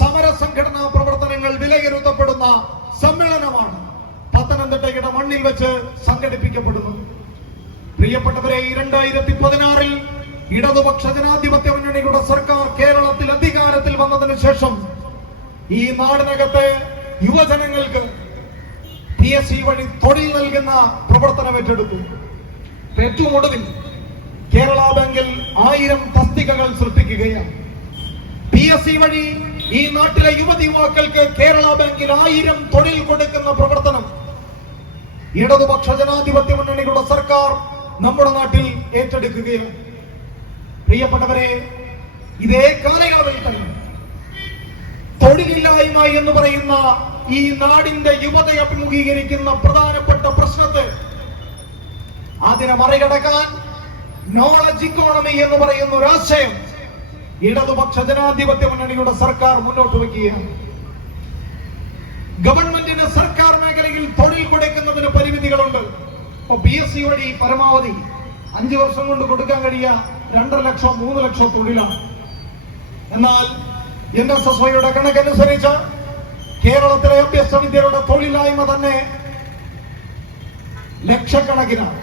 സമര സംഘടനാ പ്രവർത്തനങ്ങൾ വിലയിരുത്തപ്പെടുന്ന സമ്മേളനമാണ് പത്തനംതിട്ടയുടെ മണ്ണിൽ വെച്ച് സംഘടിപ്പിക്കപ്പെടുന്നത്. പ്രിയപ്പെട്ടവരെ, 2016-ൽ ഇടതുപക്ഷ ജനാധിപത്യ മുന്നണിയുടെ സർക്കാർ കേരളത്തിൽ അധികാരത്തിൽ വന്നതിന് ശേഷം ഈ നാടിനകത്തെ യുവജനങ്ങൾക്ക് PSC വഴി തൊഴിൽ നൽകുന്ന പ്രവർത്തനം ഏറ്റെടുത്തു. ഏറ്റവും ഒടുവിൽ കേരള ബാങ്കിൽ 1000 തസ്തികകൾ സൃഷ്ടിക്കുകയാണ്. PSC വഴി ഈ നാട്ടിലെ യുവതിയുവാക്കൾക്ക് കേരള ബാങ്കിൽ 1000 തൊഴിൽ കൊടുക്കുന്ന പ്രവർത്തനം ഇടതുപക്ഷ ജനാധിപത്യ മുന്നണിയുടെ സർക്കാർ നമ്മുടെ നാട്ടിൽ ഏറ്റെടുക്കുകയാണ്. പ്രിയപ്പെട്ടവരെ, ഇതേ കാലയളവിൽ തന്നെ തൊഴിലില്ലായ്മ എന്ന് പറയുന്ന ഈ നാടിന്റെ യുവതയെ അഭിമുഖീകരിക്കുന്ന പ്രധാനപ്പെട്ട പ്രശ്നത്തെ അതിനെ മറികടക്കാൻ നോളജ് ഇക്കോണമി എന്ന് പറയുന്ന ഒരു ആശയം ഇടതുപക്ഷ ജനാധിപത്യ മുന്നണിയുടെ സർക്കാർ മുന്നോട്ട് വയ്ക്കുകയാണ്. ഗവൺമെന്റിന് സർക്കാർ മേഖലയിൽ തൊഴിൽ കൊടുക്കുന്നതിന് പരിമിതികളുണ്ട്. PSC വഴി പരമാവധി 5 വർഷം കൊണ്ട് കൊടുക്കാൻ കഴിയുക 2.5 ലക്ഷം 3 ലക്ഷം തൊഴിലാണ്. എന്നാൽ NSSYയുടെ കണക്കനുസരിച്ച് കേരളത്തിലെ അഭ്യസ്ത വിദ്യരുടെ തൊഴിലില്ലായ്മ തന്നെ ലക്ഷക്കണക്കിനാണ്.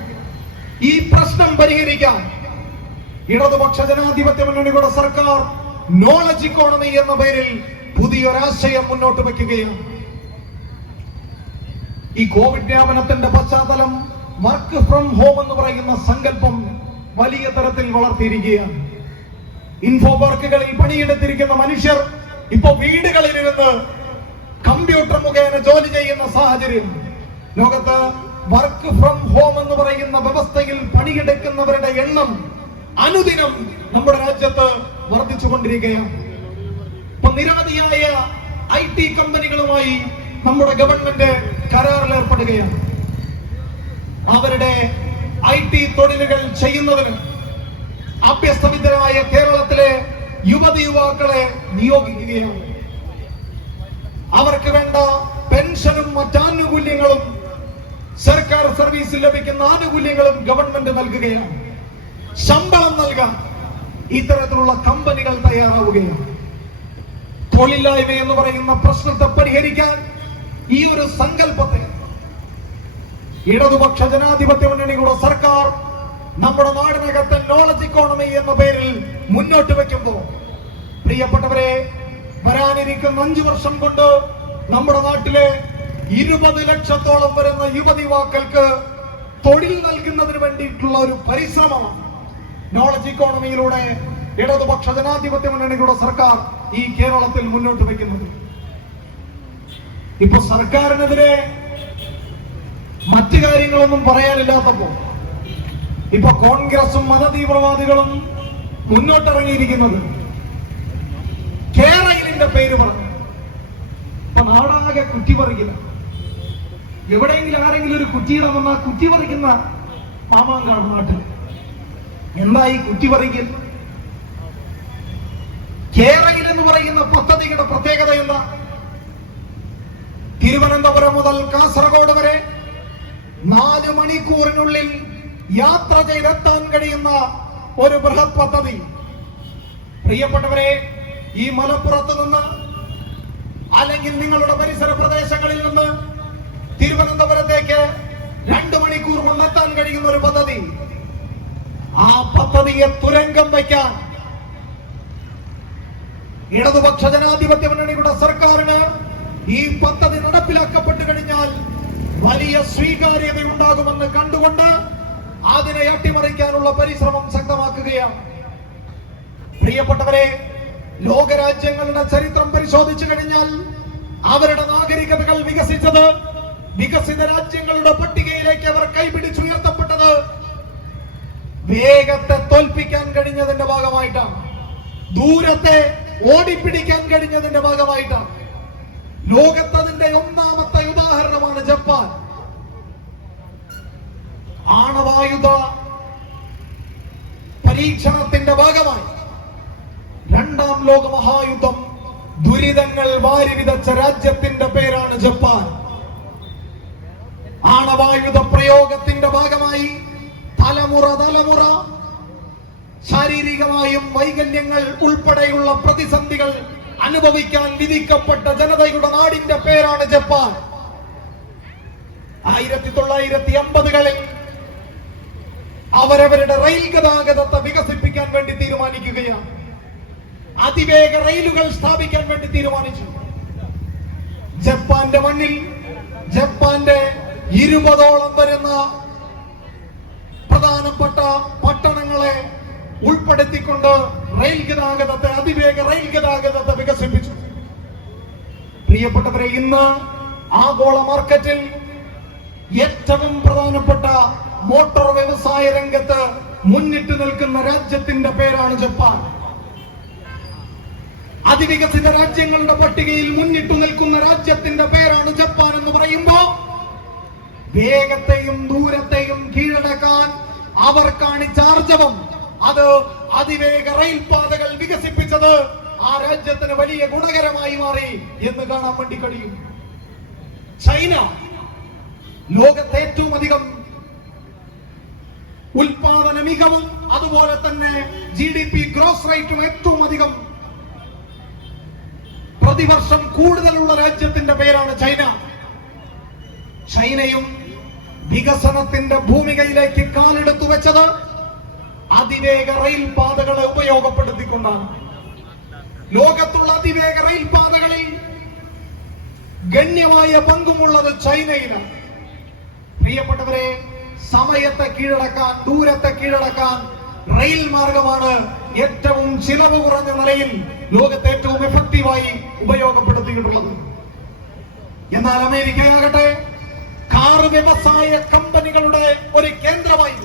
ഈ പ്രശ്നം പരിഹരിക്കാൻ ഇടതുപക്ഷ ജനാധിപത്യ മുന്നണിയുടെ സർക്കാർ നോളജ് ഇക്കോണമി എന്ന പേരിൽ പുതിയൊരാശയം മുന്നോട്ട് വയ്ക്കുകയാണ്. ഈ കോവിഡ് വ്യാപനത്തിന്റെ പശ്ചാത്തലം വർക്ക് ഫ്രം ഹോം എന്ന് പറയുന്ന സങ്കല്പം വലിയ തരത്തിൽ വളർത്തിയിരിക്കുകയാണ്. ഇൻഫോ പാർക്കുകളിൽ പണിയെടുത്തിരിക്കുന്ന മനുഷ്യർ ഇപ്പോ വീടുകളിലിരുന്ന് കമ്പ്യൂട്ടർ മുഖേന ജോലി ചെയ്യുന്ന സാഹചര്യം. ലോകത്ത് വർക്ക് ഫ്രം ഹോം എന്ന് പറയുന്ന വ്യവസ്ഥയിൽ പണിയെടുക്കുന്നവരുടെ എണ്ണം അനുദിനം നമ്മുടെ രാജ്യത്ത് വർദ്ധിച്ചുകൊണ്ടിരിക്കുകയാണ്. ഇപ്പൊ നിരവധിയായ IT കമ്പനികളുമായി നമ്മുടെ ഗവൺമെന്റ് കരാറിൽ ഏർപ്പെടുകയാണ്. അവരുടെ IT തൊഴിലുകൾ ചെയ്യുന്നതിന് അഭ്യസ്തവിദ്യരായ കേരളത്തിലെ യുവതിയുവാക്കളെ നിയോഗിക്കുകയാണ്. അവർക്ക് വേണ്ട പെൻഷനും മറ്റാനുകൂല്യങ്ങളും സർക്കാർ സർവീസിൽ ലഭിക്കുന്ന ആനുകൂല്യങ്ങളും ഗവൺമെന്റ് നൽകുകയാണ്. ശമ്പളം നൽകാൻ ഇത്തരത്തിലുള്ള കമ്പനികൾ തയ്യാറാവുകയാണ്. തൊഴിലില്ലായ്മ എന്ന് പറയുന്ന പ്രശ്നത്തെ പരിഹരിക്കാൻ ഈ ഒരു സങ്കല്പത്തെ ഇടതുപക്ഷ ജനാധിപത്യ മുന്നണിയുടെ സർക്കാർ നമ്മുടെ നാടിനകത്തെ നോളജ് ഇക്കോണമി എന്ന പേരിൽ മുന്നോട്ട് വെക്കുമ്പോൾ, പ്രിയപ്പെട്ടവരെ, വരാനിരിക്കുന്ന 5 വർഷം കൊണ്ട് നമ്മുടെ നാട്ടിലെ 20 ലക്ഷത്തോളം വരുന്ന യുവതിവാക്കൾക്ക് തൊഴിൽ നൽകുന്നതിന് വേണ്ടിയിട്ടുള്ള ഒരു പരിശ്രമമാണ് നോളജ് ഇക്കോണമിയിലൂടെ ഇടതുപക്ഷ ജനാധിപത്യ മുന്നണിയുടെ സർക്കാർ ഈ കേരളത്തിൽ മുന്നോട്ട് വെക്കുന്നത്. ഇപ്പൊ സർക്കാരിനെതിരെ മറ്റു കാര്യങ്ങളൊന്നും പറയാനില്ലാത്തപ്പോ ഇപ്പൊ കോൺഗ്രസും മതതീവ്രവാദികളും മുന്നോട്ടിറങ്ങിയിരിക്കുന്നത് കേരള റെയിലിന്റെ പേര് പറഞ്ഞു. അപ്പൊ നാടാകെ കുറ്റി പറിക്കില്ല. എവിടെയെങ്കിലും ആരെങ്കിലും ഒരു കുറ്റിയിടം വന്നാൽ കുറ്റി പറിക്കുന്ന മാമാങ്കാണ് നാട്ടിൽ. എന്താ ഈ കുറ്റി പറിക്കൽ? കേരയിൽ എന്ന് പറയുന്ന പദ്ധതിയുടെ പ്രത്യേകത എന്താ? തിരുവനന്തപുരം മുതൽ കാസർഗോഡ് വരെ 4 മണിക്കൂറിനുള്ളിൽ യാത്ര ചെയ്തെത്താൻ കഴിയുന്ന ഒരു ബൃഹത് പദ്ധതി. പ്രിയപ്പെട്ടവരെ, ഈ മലപ്പുറത്ത് നിന്ന് അല്ലെങ്കിൽ നിങ്ങളുടെ പരിസര പ്രദേശങ്ങളിൽ നിന്ന് തിരുവനന്തപുരത്തേക്ക് 2 മണിക്കൂർ കൊണ്ടെത്താൻ കഴിയുന്ന ഒരു പദ്ധതി. ആ പദ്ധതിയെ തുരങ്കം വയ്ക്കാൻ ഇടതുപക്ഷ ജനാധിപത്യ മുന്നണിയുടെ സർക്കാരിന് ഈ പദ്ധതി നടപ്പിലാക്കപ്പെട്ടു കഴിഞ്ഞാൽ വലിയ സ്വീകാര്യത ഉണ്ടാകുമെന്ന് കണ്ടുകൊണ്ട് അതിനെ അട്ടിമറിക്കാനുള്ള പരിശ്രമം ശക്തമാക്കുകയാണ്. പ്രിയപ്പെട്ടവരെ, ലോകരാജ്യങ്ങളുടെ ചരിത്രം പരിശോധിച്ചു കഴിഞ്ഞാൽ അവരുടെ നാഗരികതകൾ വികസിച്ചത്, വികസിത രാജ്യങ്ങളുടെ പട്ടികയിലേക്ക് അവർ കൈപിടിച്ചുയർത്തപ്പെട്ടത് വേഗത്തെ തോൽപ്പിക്കാൻ കഴിഞ്ഞതിന്റെ ഭാഗമായിട്ടാണ്. ദൂരത്തെ ഓടിപ്പിടിക്കാൻ കഴിഞ്ഞതിന്റെ ഭാഗമായിട്ടാണ്. ലോകത്തതിന്റെ ഒന്നാമത്തെ ഉദാഹരണമാണ് ജപ്പാൻ. ആണവായുധ പരീക്ഷണത്തിന്റെ ഭാഗമായി 2ാം ലോക മഹായുദ്ധം ദുരിതങ്ങൾ വാരി വിതച്ച രാജ്യത്തിന്റെ പേരാണ് ജപ്പാൻ. ആണവായുധ പ്രയോഗത്തിന്റെ ഭാഗമായി തലമുറ ശാരീരികമായും വൈകല്യങ്ങൾ ഉൾപ്പെടെയുള്ള പ്രതിസന്ധികൾ അനുഭവിക്കാൻ വിധിക്കപ്പെട്ട ജനതയുടെ നാടിന്റെ പേരാണ് ജപ്പാൻ. 1950-കളിൽ അവരവരുടെ റെയിൽ ഗതാഗതത്തെ വികസിപ്പിക്കാൻ വേണ്ടി തീരുമാനിക്കുകയാണ്. അതിവേഗ റെയിലുകൾ സ്ഥാപിക്കാൻ വേണ്ടി തീരുമാനിച്ചു. ജപ്പാന്റെ മണ്ണിൽ ജപ്പാന്റെ 20ഓളം വരുന്ന പ്രധാനപ്പെട്ട പട്ടണങ്ങളെ ഉൾപ്പെടുത്തിക്കൊണ്ട് റെയിൽ ഗതാഗതത്തെ, അതിവേഗ റെയിൽ ഗതാഗതത്തെ വികസിപ്പിച്ചു. പ്രിയപ്പെട്ടവരെ, ഇന്ന് ആഗോള മാർക്കറ്റിൽ ഏറ്റവും പ്രധാനപ്പെട്ട മോട്ടോർ വ്യവസായ രംഗത്ത് മുന്നിട്ട് നിൽക്കുന്ന രാജ്യത്തിന്റെ പേരാണ് ജപ്പാൻ. അതിവികസിത രാജ്യങ്ങളുടെ പട്ടികയിൽ മുന്നിട്ട് നിൽക്കുന്ന രാജ്യത്തിന്റെ പേരാണ് ജപ്പാൻ എന്ന് പറയുമ്പോ വേഗത്തെയും ദൂരത്തെയും കീഴടക്കാൻ അവർ കാണിച്ച ആർജവം, അത് അതിവേഗ റെയിൽ പാതകൾ വികസിപ്പിച്ചത് ആ രാജ്യത്തിന് വലിയ ഗുണകരമായി മാറി എന്ന് കാണാൻ വേണ്ടി കഴിയും. ചൈന ലോകത്തെ ഏറ്റവും അധികം ഉൽപാദന മികവും അതുപോലെ തന്നെ GDP ഗ്രോസ് റേറ്റും ഏറ്റവും അധികം പ്രതിവർഷം കൂടുതലുള്ള രാജ്യത്തിന്റെ പേരാണ് ചൈന. ചൈനയും വികസനത്തിന്റെ ഭൂമികയിലേക്ക് കാലെടുത്തു വെച്ചത് അതിവേഗ റെയിൽ പാതകളെ ഉപയോഗപ്പെടുത്തിക്കൊണ്ടാണ്. ലോകത്തുള്ള അതിവേഗ റെയിൽ പാതകളിൽ ഗണ്യമായ പങ്കുമുള്ളത് ചൈനയിലാണ്. പ്രിയപ്പെട്ടവരെ, സമയത്തെ കീഴടക്കാൻ, ദൂരത്തെ കീഴടക്കാൻ റെയിൽ മാർഗമാണ് ഏറ്റവും ചിലവ് കുറഞ്ഞ നിലയിൽ ലോകത്തെ ഏറ്റവും എഫക്റ്റീവായി ഉപയോഗപ്പെടുത്തിയിട്ടുള്ളത്. എന്നാൽ അമേരിക്കയാകട്ടെ കാർ വ്യവസായ കമ്പനികളുടെ ഒരു കേന്ദ്രമായി.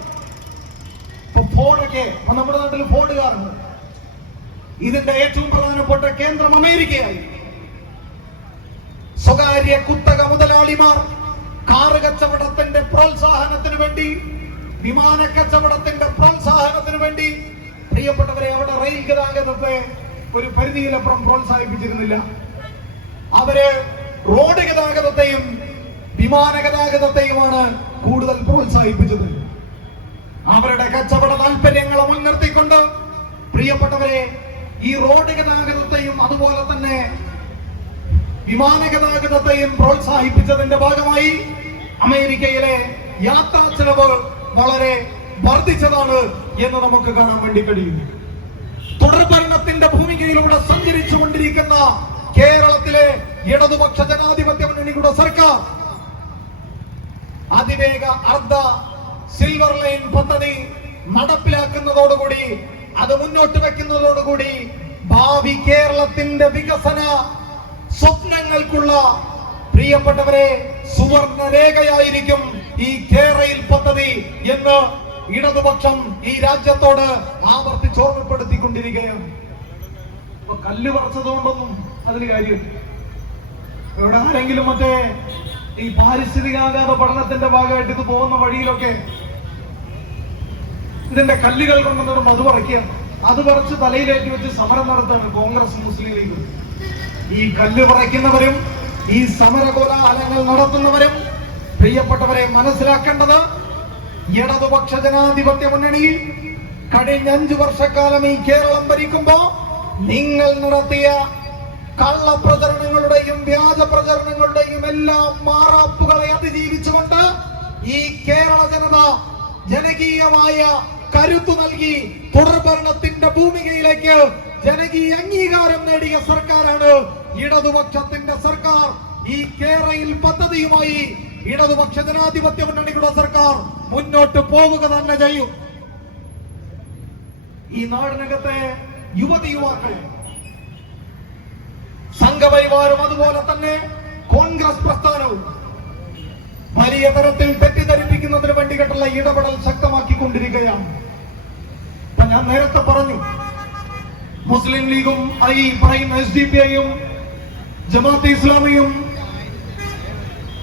ഫോർഡൊക്കെ നമ്മുടെ നാട്ടിൽ ഫോർഡ് കാറുണ്ട്. ഇതിന്റെ ഏറ്റവും പ്രധാനപ്പെട്ട കേന്ദ്രം അമേരിക്കയായി. സ്വകാര്യ കുത്തക മുതലാളിമാർ കാറ് കച്ചവടത്തിന്റെ പ്രോത്സാഹനത്തിന് വേണ്ടി, വിമാന കച്ചവടത്തിന്റെ പ്രോത്സാഹനത്തിന് വേണ്ടി, പ്രിയപ്പെട്ടവരെ, അവിടെ റെയിൽ ഗതാഗതത്തെ ഒരു പരിധിയിലപ്പുറം പ്രോത്സാഹിപ്പിച്ചിരുന്നില്ല. അവര് റോഡ് ഗതാഗതത്തെയും വിമാന ഗതാഗതത്തെയുമാണ് കൂടുതൽ പ്രോത്സാഹിപ്പിച്ചത്. അവരുടെ കച്ചവട താല്പര്യങ്ങളെ മുൻനിർത്തിക്കൊണ്ട് പ്രിയപ്പെട്ടവരെ, ഈ റോഡ് ഗതാഗതത്തെയും അതുപോലെ തന്നെ വിമാന ഗതാഗതത്തെയും പ്രോത്സാഹിപ്പിച്ചതിന്റെ ഭാഗമായി അമേരിക്കയിലെ യാത്രാ ചെലവ് വളരെ വർദ്ധിച്ചതാണ് എന്ന് നമുക്ക് കാണാൻ വേണ്ടി കഴിയും. തുടർഭരണത്തിന്റെ ഭൂമികയിലൂടെ സഞ്ചരിച്ചു കൊണ്ടിരിക്കുന്ന കേരളത്തിലെ ഇടതുപക്ഷ ജനാധിപത്യ മുന്നണിയുടെ സർക്കാർ അതിവേഗ അർദ്ധ സിൽവർ ലൈൻ പദ്ധതി നടപ്പിലാക്കുന്നതോടുകൂടി, അത് മുന്നോട്ട് വെക്കുന്നതോടുകൂടി ഭാവി കേരളത്തിന്റെ വികസന സ്വപ്നങ്ങൾക്കുള്ള, പ്രിയപ്പെട്ടവരെ, സുവർണ രേഖയായിരിക്കും ഈ കേരയിൽ പദ്ധതി എന്ന് ഇടതുപക്ഷം ഈ രാജ്യത്തോട് ആവർത്തിച്ച് ഓർമ്മപ്പെടുത്തിക്കൊണ്ടിരിക്കുകയാണ്. കല്ല് പറിച്ചതുകൊണ്ടൊന്നും അതിന് കാര്യമില്ല. ഇവിടെ ആരെങ്കിലും മറ്റേ ഈ പാരിസ്ഥിതികാഘാത പഠനത്തിന്റെ ഭാഗമായിട്ട് ഇത് പോകുന്ന വഴിയിലൊക്കെ ഇതിന്റെ കല്ലുകൾ കൊണ്ടുവന്നിട്ട് അത് പറിക്കുക, അത് പറിച്ച് തലയിലേറ്റി വെച്ച് സമരം നടത്താണ് കോൺഗ്രസ് മുസ്ലിം ലീഗ്. ഈ കല്ല് പറിക്കുന്നവരും ഈ സമര കോലാഹലങ്ങൾ നടത്തുന്നവരും പ്രിയപ്പെട്ടവരെ മനസ്സിലാക്കേണ്ടത്, ഇടതുപക്ഷ ജനാധിപത്യ മുന്നണി കഴിഞ്ഞ 5 വർഷക്കാലം ഈ കേരളം ഭരിക്കുമ്പോ നിങ്ങൾ നടത്തിയ കള്ളപ്രചരണങ്ങളുടെയും വ്യാജ പ്രചരണങ്ങളുടെയും എല്ലാം മാറാപ്പുകളെ അതിജീവിച്ചുകൊണ്ട് ഈ കേരള ജനത ജനകീയമായ കരുത്തു നൽകി തുടർഭരണത്തിന്റെ ഭൂമികയിലേക്ക് ജനകീയ അംഗീകാരം നേടിയ സർക്കാരാണ് ഇടതുപക്ഷത്തിന്റെ സർക്കാർ. ഈ കേരളയിൽ പദ്ധതിയുമായി ഇടതുപക്ഷ ജനാധിപത്യ മുന്നണിയുടെ സർക്കാർ മുന്നോട്ട് പോവുക തന്നെ ചെയ്യും. ഈ നാടിനകത്തെ യുവതി യുവാക്കൾ, സംഘപരിവാരം, അതുപോലെ തന്നെ കോൺഗ്രസ് പ്രസ്ഥാനവും വലിയ തരത്തിൽ തെറ്റിദ്ധരിപ്പിക്കുന്നതിന് വേണ്ടിയിട്ടുള്ള ഇടപെടൽ ശക്തമാക്കിക്കൊണ്ടിരിക്കുകയാണ്. ഞാൻ നേരത്തെ പറഞ്ഞു, മുസ്ലിം ലീഗും ഈ പറയുന്ന SDPI-യും ജമാഅത്തെ ഇസ്ലാമിയും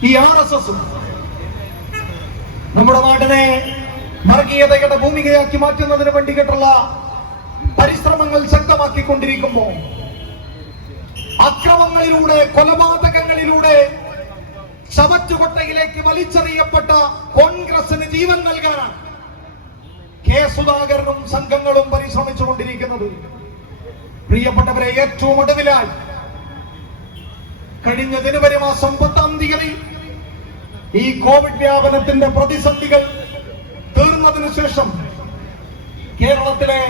ഈ RSS-ഉം നമ്മുടെ നാടിനെ വർഗീയതയുടെ ഭൂമികയാക്കി മാറ്റുന്നതിന് വേണ്ടിയിട്ടുള്ള പരിശ്രമങ്ങൾ ശക്തമാക്കിക്കൊണ്ടിരിക്കുമ്പോൾ അക്രമങ്ങളിലൂടെ, കൊലപാതകങ്ങളിലൂടെ ശവറ്റുകൊട്ടയിലേക്ക് വലിച്ചെറിയപ്പെട്ട കോൺഗ്രസിന് ജീവൻ നൽകാനാണ് കെ സുധാകരനും സംഘങ്ങളും പരിശ്രമിച്ചുകൊണ്ടിരിക്കുന്നത്. പ്രിയപ്പെട്ടവരെ, ഏറ്റവും ഒടുവിലായി കഴിഞ്ഞ ജനുവരി മാസം 10-ാം തീയതി ഈ കോവിഡ് വ്യാപനത്തിന്റെ പ്രതിസന്ധികൾ തീർന്നതിനു ശേഷം കേരളത്തിലെ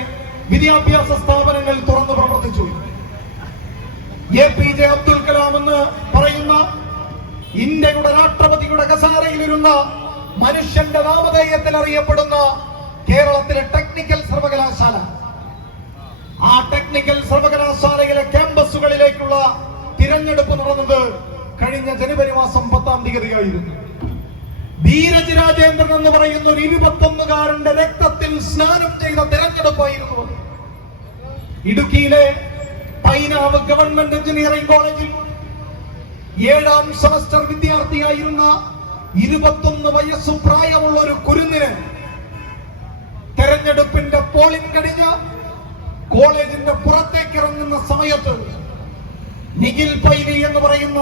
വിദ്യാഭ്യാസ സ്ഥാപനങ്ങൾ തുറന്നു പ്രവർത്തിച്ചു. APJ അബ്ദുൽ കലാം എന്ന് പറയുന്ന ഇന്ത്യയുടെ രാഷ്ട്രപതിയുടെ കസാരയിലിരുന്ന മനുഷ്യന്റെ നാമധേയത്തിൽ അറിയപ്പെടുന്ന കേരളത്തിലെ ടെക്നിക്കൽ സർവകലാശാല, ആ ടെക്നിക്കൽ സർവകലാശാലയിലെ ക്യാമ്പസുകളിലേക്കുള്ള തിരഞ്ഞെടുപ്പ് നടന്നത് കഴിഞ്ഞ ജനുവരി മാസം 10-ാം തീയതിയായിരുന്നു. ധീരജ് രാജേന്ദ്രൻ എന്ന് പറയുന്ന ഒരു 21-കാരന്റെ രക്തത്തിൽ സ്നാനം ചെയ്ത തിരഞ്ഞെടുപ്പായിരുന്നു. ഇടുക്കിയിലെ പൈനാവ് ഗവൺമെന്റ് എഞ്ചിനീയറിംഗ് കോളേജിൽ 7-ാം സെമസ്റ്റർ വിദ്യാർത്ഥിയായിരുന്ന 21 വയസ്സു പ്രായമുള്ള ഒരു കുരുന്നിന് തെരഞ്ഞെടുപ്പിന്റെ പോളിംഗ് കഴിഞ്ഞ് കോളേജിന്റെ പുറത്തേക്ക് ഇറങ്ങുന്ന സമയത്ത് നിഖിൽ പൈലി എന്ന് പറയുന്ന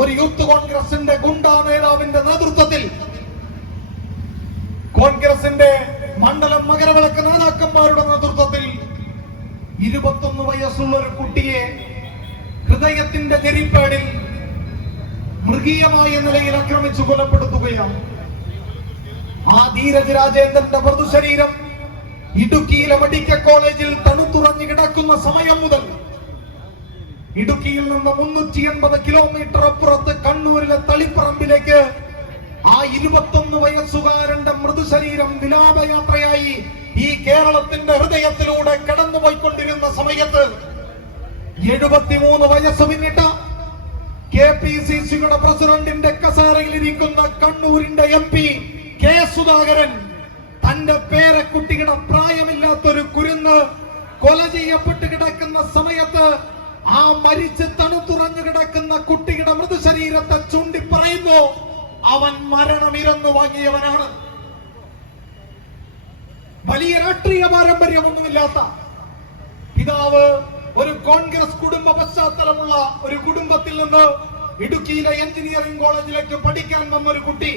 ഒരു യൂത്ത് കോൺഗ്രസിന്റെ ഗുണ്ടാ നേതാവിന്റെ നേതൃത്വത്തിൽ കോൺഗ്രസിന്റെ മണ്ഡലം മകരവിളക്ക് നേതാക്കന്മാരുടെ നേതൃത്വത്തിൽ 21 വയസ്സുള്ള ഒരു കുട്ടിയെ ഹൃദയത്തിന്റെ ഞെരിപ്പേടിൽ മൃഗീയമായ നിലയിൽ ആക്രമിച്ചു കൊലപ്പെടുത്തുകയാണ്. ആ ധീരജ് രാജേന്ദ്രന്റെ മൃതശരീരം ഇടുക്കിയിലെ മെഡിക്കൽ കോളേജിൽ തണുത്തുറഞ്ഞു കിടക്കുന്ന സമയം മുതൽ ഇടുക്കിയിൽ നിന്ന് 380 കിലോമീറ്റർ അപ്പുറത്ത് കണ്ണൂരിലെ തളിപ്പറമ്പിലേക്ക് ആ 21 വയസ്സുകാരന്റെ മൃതശരീരം വിലാപയാത്രയായി ഈ കേരളത്തിന്റെ ഹൃദയത്തിലൂടെ കടന്നുപോയിക്കൊണ്ടിരുന്ന സമയത്ത് 73 വയസ്സ് പിന്നിട്ട KPCC-യുടെ പ്രസിഡന്റിന്റെ കസേരയിൽ ഇരിക്കുന്ന കണ്ണൂരിന്റെ MP കെ സുധാകരൻ തന്റെ പേരക്കുട്ടിയുടെ പ്രായമില്ലാത്തൊരു കുരുന്ന് കൊല ചെയ്യപ്പെട്ട് കിടക്കുന്ന സമയത്ത് ആ മരിച്ച് തണുത്തുറഞ്ഞു കിടക്കുന്ന കുട്ടിയുടെ മൃതശരീരത്തെ ചൂണ്ടി പറയുന്നു, അവൻ മരണമിരന്നു വാങ്ങിയവനാണ്. വലിയ രാഷ്ട്രീയ പാരമ്പര്യമൊന്നുമില്ലാത്ത പിതാവ് ഒരു കോൺഗ്രസ് കുടുംബ പശ്ചാത്തലമുള്ള ഒരു കുടുംബത്തിൽ നിന്ന് ഇടുക്കിയിലെ എഞ്ചിനീയറിംഗ് കോളേജിലേക്ക് പഠിക്കാൻ വന്ന ഒരു കുട്ടി,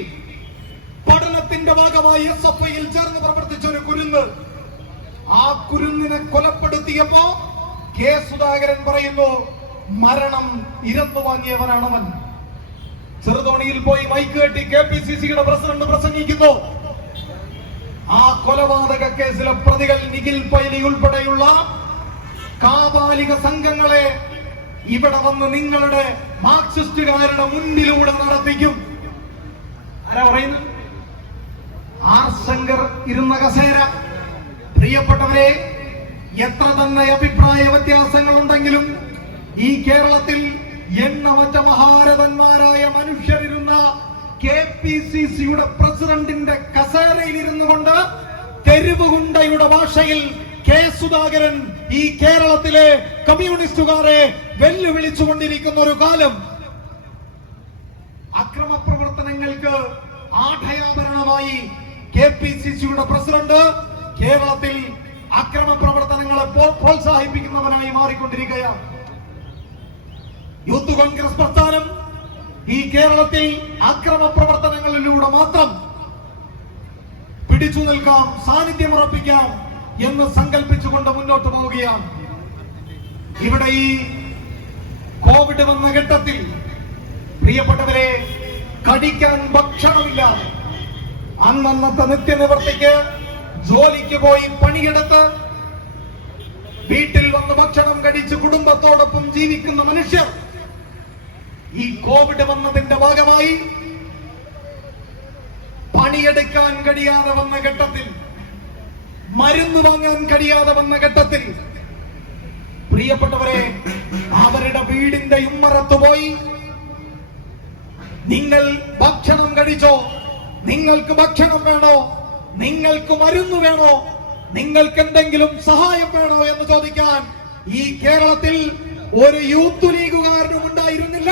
പഠനത്തിന്റെ ഭാഗമായി SFI-യിൽ ചേർന്ന് പ്രവർത്തിച്ച ഒരു കുരുന്ന്, ആ കുരുന്നിനെ കൊലപ്പെടുത്തിയപ്പോ കെ സുധാകരൻ പറയുന്നു, മരണം ഇരന്നു വാങ്ങിയവനാണവൻ. ചെറുതോണിയിൽ പോയി മൈക്ക് കെട്ടി KPCC-യുടെ പ്രസിഡന്റ് പ്രസംഗിക്കുന്നു. ആ കൊലപാതക കേസിലെ പ്രതികൾ നിഖിൽ പൈലി ഉൾപ്പെടെയുള്ള കാപാലിക സംഘങ്ങളെ ഇവിടെ വന്ന് നിങ്ങളുടെ മാർക്സിസ്റ്റുകാരുടെ മുന്നിലൂടെ നടത്തിക്കും. ആരാ പറയുന്നു? ആർ ശങ്കർ ഇരുന്ന കസേര. പ്രിയപ്പെട്ടവരെ, എത്ര തന്നെ അഭിപ്രായ വ്യത്യാസങ്ങൾ ഉണ്ടെങ്കിലും ഈ കേരളത്തിൽ എണ്ണമറ്റ മഹാരഥന്മാരായ മനുഷ്യരിരുന്ന KPCC-യുടെ പ്രസിഡന്റിന്റെ കസേരയിൽ ഇരുന്നു കൊണ്ട് തെരുവുകുണ്ടയുടെ ഭാഷയിൽ കെ സുധാകരൻ ഈ കേരളത്തിലെ കമ്മ്യൂണിസ്റ്റുകാരെ വെല്ലുവിളിച്ചുകൊണ്ടിരിക്കുന്ന ഒരു കാലം. അക്രമ പ്രവർത്തനങ്ങൾക്ക് ആഠയാഭരണമായി KPCCയുടെ പ്രസിഡന്റ് കേരളത്തിൽ അക്രമ പ്രവർത്തനങ്ങളെ പ്രോത്സാഹിപ്പിക്കുന്നവനായി മാറിക്കൊണ്ടിരിക്കുകയാണ്. യൂത്ത് കോൺഗ്രസ് പ്രസ്ഥാനം ഈ കേരളത്തിൽ അക്രമ പ്രവർത്തനങ്ങളിലൂടെ മാത്രം പിടിച്ചു നിൽക്കാം, സാന്നിധ്യം ഉറപ്പിക്കാം എന്ന് സങ്കല്പിച്ചുകൊണ്ട് മുന്നോട്ട് പോവുകയാണ്. ഇവിടെ ഈ കോവിഡ് വന്ന ഘട്ടത്തിൽ പ്രിയപ്പെട്ടവരെ, കടിക്കാൻ ഭക്ഷണമില്ലാതെ അന്നന്നത്തെ നിത്യനിവർത്തിക്ക് ജോലിക്ക് പോയി പണിയെടുത്ത് വീട്ടിൽ വന്ന് ഭക്ഷണം കഴിച്ച് കുടുംബത്തോടൊപ്പം ജീവിക്കുന്ന മനുഷ്യർ ഈ കോവിഡ് വന്നതിന്റെ ഭാഗമായി പണിയെടുക്കാൻ കഴിയാതെ വന്ന ഘട്ടത്തിൽ, മരുന്ന് വാങ്ങാൻ കഴിയാതെ വന്ന ഘട്ടത്തിൽ പ്രിയപ്പെട്ടവരെ, അവരുടെ വീടിന്റെ ഉമ്മറത്ത് പോയി നിങ്ങൾ ഭക്ഷണം കഴിച്ചോ, നിങ്ങൾക്ക് ഭക്ഷണം വേണോ, നിങ്ങൾക്ക് മരുന്ന് വേണോ, നിങ്ങൾക്ക് എന്തെങ്കിലും സഹായം വേണോ എന്ന് ചോദിക്കാൻ ഈ കേരളത്തിൽ ഒരു യൂത്ത് ലീഗുകാരനും ഉണ്ടായിരുന്നില്ല,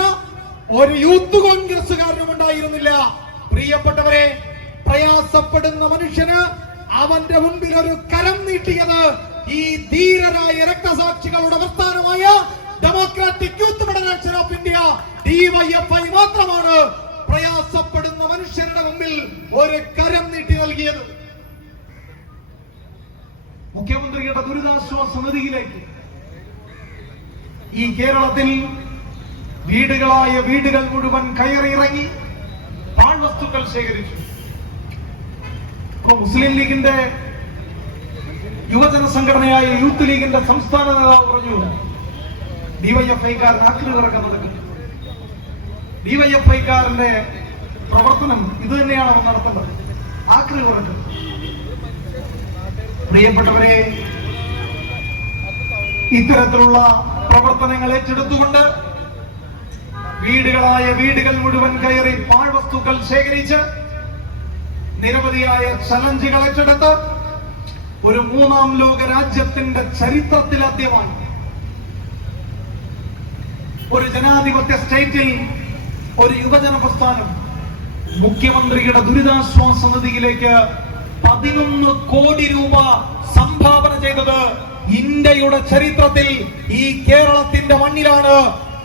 ഒരു യൂത്ത് കോൺഗ്രസുകാരനും ഉണ്ടായിരുന്നില്ല. പ്രിയപ്പെട്ടവരെ, പ്രയാസപ്പെടുന്ന മനുഷ്യന് അവന്റെ മുൻപിൽ ഒരു കരം നീട്ടിയത് ഈ ധീരരായ രക്തസാക്ഷികളുടെ പ്രസ്ഥാനമായ democratic youth federation of India DYFI മാത്രമാണ്. പ്രയാസപ്പെടുന്ന മനുഷ്യരുടെ മുമ്പിൽ ഒരു കരം നീട്ടി നൽകിയത്. മുഖ്യമന്ത്രിയുടെ ദുരിതാശ്വാസ നിധിയിലേക്ക് ഈ കേരളത്തിൽ വീടുകളായ വീടുകൾ മുഴുവൻ കയറിയിറങ്ങി പാഴ്വസ്തുക്കൾ ശേഖരിച്ചു. മുസ്ലിം ലീഗിന്റെ യുവജന സംഘടനയായ യൂത്ത് ലീഗിന്റെ സംസ്ഥാന നേതാവ് പറഞ്ഞു, DYFI-കാരൻ ആക്രികറക്കം നടക്കുന്നു. DYFI-കാരന്റെ പ്രവർത്തനം ഇത് തന്നെയാണ് അവർ നടത്തുന്നത്, ആക്രികറക്കം. പ്രിയപ്പെട്ടവരെ, ഇത്തരത്തിലുള്ള പ്രവർത്തനങ്ങൾ ഏറ്റെടുത്തുകൊണ്ട് വീടുകളായ വീടുകൾ മുഴുവൻ കയറി പാഴ്വസ്തുക്കൾ ശേഖരിച്ച് നിരവധിയായ ചലഞ്ചുകൾ ഏറ്റെടുത്ത് ഒരു മൂന്നാം ലോക രാജ്യത്തിന്റെ ചരിത്രത്തിലാദ്യമായി ഒരു ജനാധിപത്യ സ്റ്റേറ്റിൽ ഒരു യുവജന പ്രസ്ഥാനം മുഖ്യമന്ത്രിയുടെ ദുരിതാശ്വാസ നിധിയിലേക്ക് 11 കോടി രൂപ സംഭാവന ചെയ്തത് ഇന്ത്യയുടെ ചരിത്രത്തിൽ ഈ കേരളത്തിന്റെ മണ്ണിലാണ്.